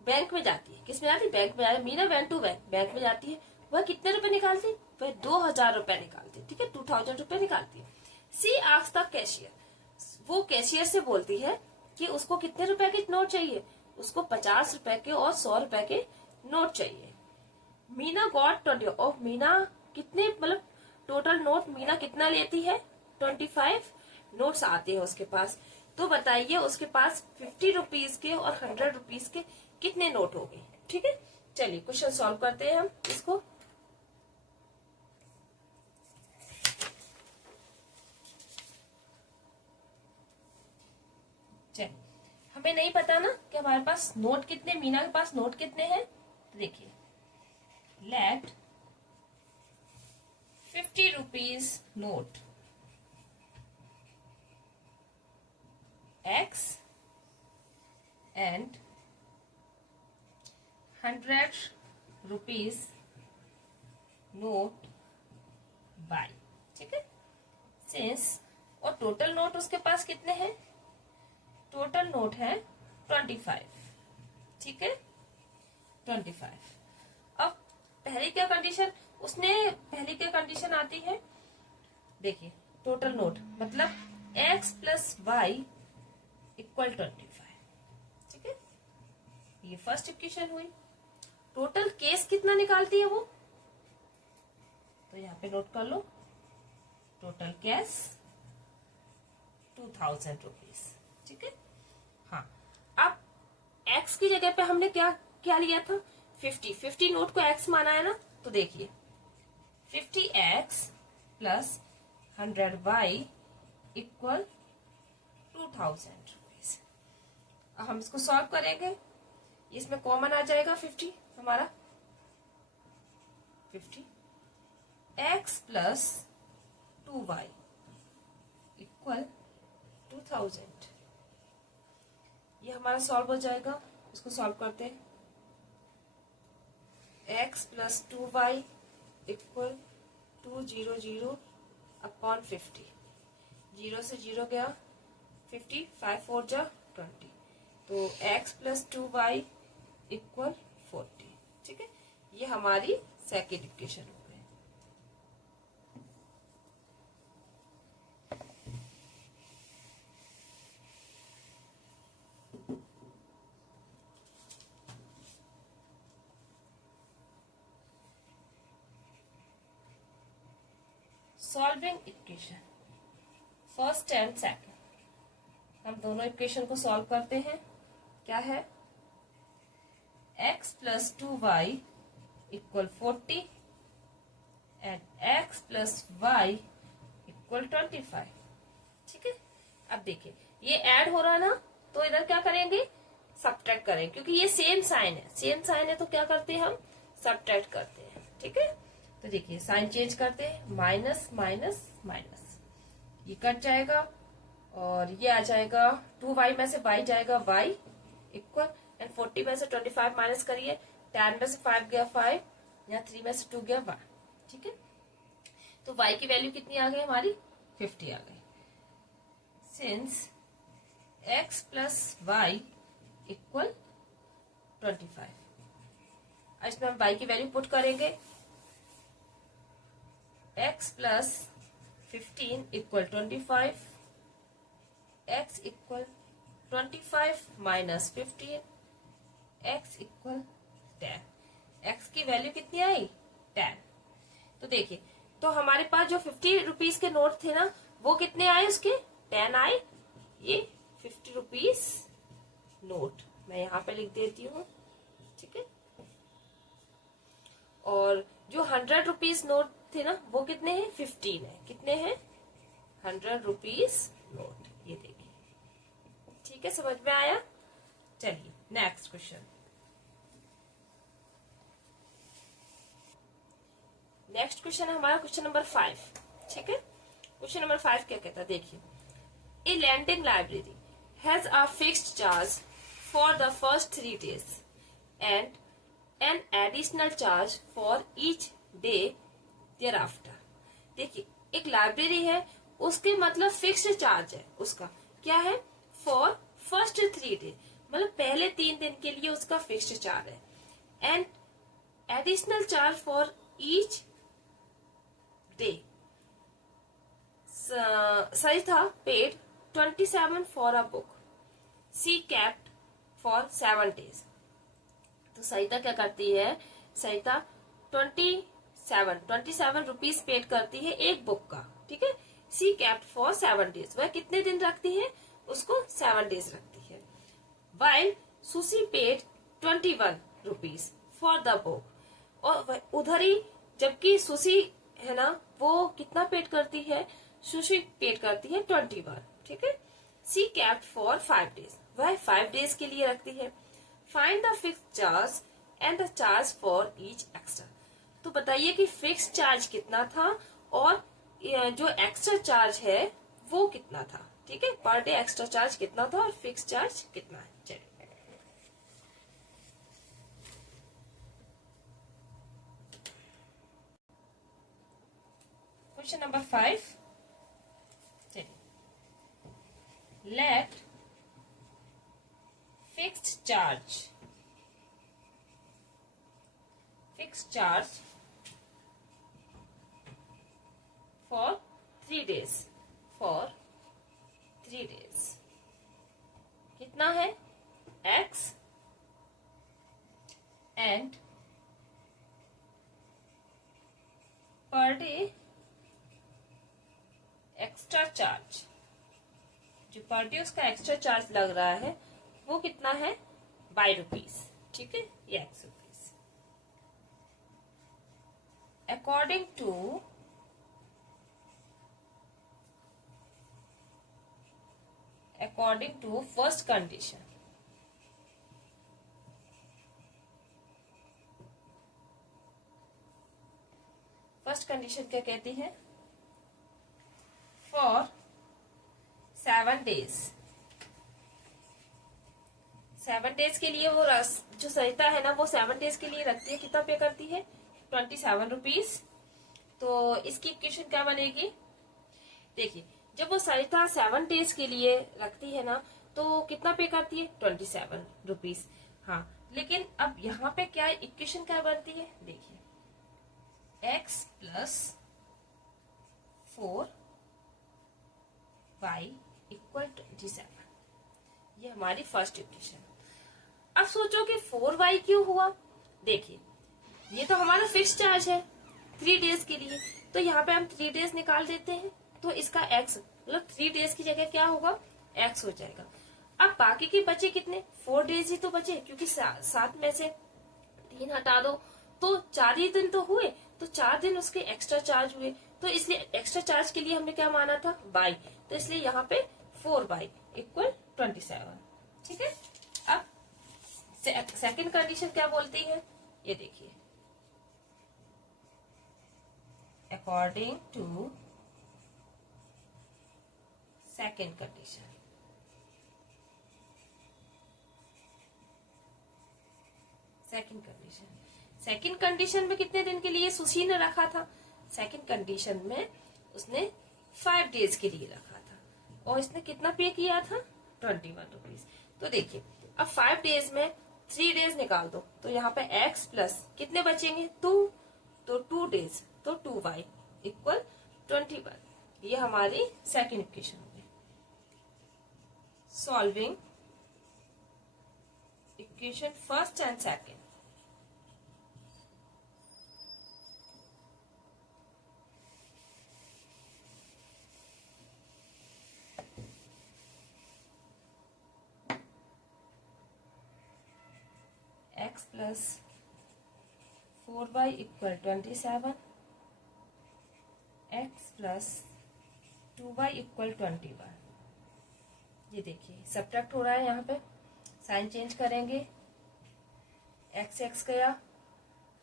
bank में जाती है, किस में जाती है, बैंक में जाती है। मीना वेंट टू बैंक में जाती है, वह कितने रुपए निकालती, वह 2000 रुपए निकालती, ठीक है, 2000 रुपए निकालती है। सी आस्क्स द कैशियर, वो कैशियर से बोलती है कि उसको कितने रुपए के नोट चाहिए, उसको 50 रुपए के और 100 रुपए के नोट चाहिए। मीना गॉट 20, और मीना कितने, मतलब टोटल नोट मीना कितना लेती है, 25 नोट्स आते हैं उसके पास। तो बताइए उसके पास 50 रुपीज के और 100 रुपीज के कितने नोट हो गए। ठीक है, चलिए क्वेश्चन सॉल्व करते हैं हम इसको। चलिए, हमें नहीं पता ना कि हमारे पास नोट कितने, मीना के पास नोट कितने हैं, तो देखिए let 50 rupees note X and 100 rupees note Y। ठीक है, सिंस, और टोटल नोट उसके पास कितने हैं, टोटल नोट है 25। ठीक है, 25। अब पहली क्या कंडीशन, पहली क्या कंडीशन आती है, देखिए टोटल नोट मतलब x प्लस वाई इक्वल 25। ठीक है, ये फर्स्ट इक्वेशन हुई। टोटल केस कितना निकालती है वो, तो यहाँ पे नोट कर लो, टोटल कैश 2000 रुपीज। ठीक है, हाँ, अब x की जगह पे हमने क्या लिया था, 50 नोट को x माना है ना, तो देखिए 50x plus 100y equal 2000 rupees. अब हम इसको सॉल्व करेंगे, इसमें कॉमन आ जाएगा 50 हमारा, 50x प्लस 2y इक्वल 2000, ये हमारा सॉल्व हो जाएगा। इसको सॉल्व करते हैं, x plus 2y equal 200 upon 50, 0 से 0 गया, 50, 5 4 जा 20, तो x प्लस 2y इक्वल 40। ठीक है, ये हमारी सेकेंड इक्वेशन हो गई। Solving equation first and second. हम दोनों इक्वेशन को सॉल्व करते हैं। क्या है, x plus 2y equal 40 and x plus y equal 25। ठीक है, अब देखिए ये ऐड हो रहा है ना, तो इधर क्या करेंगे, सब्ट्रैक्ट करेंगे, क्योंकि ये सेम साइन है, सेम साइन है तो क्या करते हैं हम, सब्ट्रैक्ट करते हैं। ठीक है, तो देखिए साइन चेंज करते हैं, माइनस माइनस माइनस, ये कट जाएगा और ये आ जाएगा 2y में से y जाएगा y इक्वल एंड 40 में से 25 माइनस करिए, 10 में से 5 गया 5, यहाँ 3 में से 2 गया 1। ठीक है, तो y की वैल्यू कितनी आ गई हमारी, 50 आ गई। Since x plus y equal 25, इसमें हम y की वैल्यू पुट करेंगे, x plus 15 equal 25, x equal 25 minus 15, x equal 10। x की वैल्यू कितनी आई, 10। तो देखिए, तो हमारे पास जो 50 रुपीज के नोट थे ना, वो कितने आए, उसके 10 आए। ये 50 रुपीज नोट मैं यहाँ पे लिख देती हूँ। ठीक है, और जो 100 रुपीज नोट थे ना, वो कितने हैं, 15 है। कितने हैं, 100 रुपीज नोट। ये देखिए, ठीक है, समझ में आया। चलिए नेक्स्ट क्वेश्चन। नेक्स्ट क्वेश्चन है हमारा क्वेश्चन नंबर 5। ठीक है, क्वेश्चन नंबर 5 क्या कहता है, देखिए, a lending library has a fixed charge for the first 3 days and an additional charge for each day thereafter. देखिए, एक लाइब्रेरी है, उसके मतलब फिक्स्ड चार्ज है, उसका क्या है, फॉर फर्स्ट 3 days, मतलब पहले 3 दिन के लिए उसका फिक्स्ड चार्ज है, and additional charge for each day. Sarita paid 27 for a book she kept for 7 days। तो सरिता क्या करती है, सरिता 27 रुपीज पेड करती है एक बुक का। ठीक है, सी कैप्ट फॉर 7 days, वह कितने दिन रखती है, उसको 7 days रखती है। While sushi paid 21 rupees for the book, और उधर ही जबकि सुशी है ना, वो कितना पेड करती है, सुशी पेड करती है 21। ठीक है, सी कैप्ट फॉर 5 days, वह 5 days के लिए रखती है। Find the fix charge and the charge for each extra. तो बताइए कि फिक्स चार्ज कितना था और जो एक्स्ट्रा चार्ज है वो कितना था। ठीक है, पर डे एक्स्ट्रा चार्ज कितना था और फिक्स चार्ज कितना है। चलिए क्वेश्चन नंबर 5। चलिए, let fixed charge for 3 days, कितना है, x and per day extra charge, जो पर डे उसका एक्स्ट्रा चार्ज लग रहा है वो कितना है, 22 रुपीज। ठीक है, ये x rupees. According to first condition, first condition क्या कहती है, फॉर 7 days, 7 days के लिए वो जो सरिता है ना, वो 7 days के लिए रखती है, कितना पे करती है, 27 रुपीज। तो इसकी इक्वेशन क्या बनेगी, देखिए, जब वो सरिता 7 days के लिए रखती है ना, तो कितना पे करती है, 27 रुपीज। हाँ, लेकिन अब यहाँ पे क्या इक्वेशन क्या बनती है, देखिए, x प्लस 4y इक्वल 27, ये हमारी फर्स्ट इक्वेशन। अब सोचो कि 4y क्यों हुआ, देखिए, ये तो हमारा फिक्स चार्ज है 3 days के लिए, तो यहाँ पे हम 3 डेज निकाल देते हैं, तो इसका x मतलब 3 डेज की जगह क्या होगा, x हो जाएगा। अब बाकी के बचे कितने, 4 डेज ही तो बचे, क्योंकि 7 में से 3 हटा दो तो 4 ही दिन तो हुए, तो 4 दिन उसके एक्स्ट्रा चार्ज हुए, तो इसलिए एक्स्ट्रा चार्ज के लिए हमने क्या माना था, बाई, तो इसलिए यहाँ पे 4 बाई इक्वल 27। ठीक है। अब सेकंड कंडीशन क्या बोलती है, ये देखिए, according to second condition, second condition में कितने दिन के लिए सुशी ने रखा था, सेकंड कंडीशन में उसने 5 डेज के लिए रखा था, और इसने कितना पे किया था, 21 रुपीज। तो देखिए अब 5 डेज में 3 डेज निकाल दो, तो यहाँ पे x प्लस कितने बचेंगे, 2, तो 2 डेज, तो 2y इक्वल 21। ये हमारी सेकंड इक्वेशन होगी। Solving equation first and second, x plus 4y equal 27, x plus 2y equal 21। ये देखिए सब्ट्रैक्ट हो रहा है, यहाँ पे साइन चेंज करेंगे, x गया,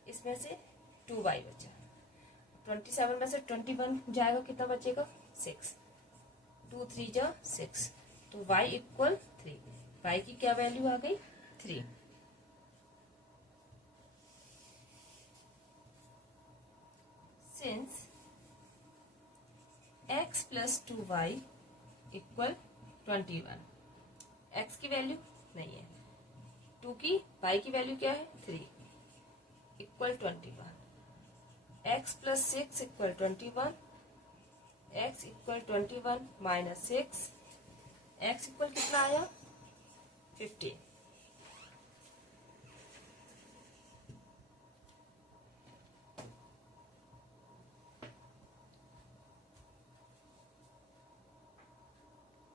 इसमें से 2y बचा, 27 में से 21 जाएगा, कितना बचेगा, 6, 2 3 जा 6, तो y इक्वल 3, y की क्या वैल्यू आ गई, 3। Since x plus 2y equal 21, x की वैल्यू नहीं है, 2 की, y की वैल्यू क्या है, 3 equal 21, x plus 6 equal 21, x equal 21 minus 6, x equal कितना आया, 15।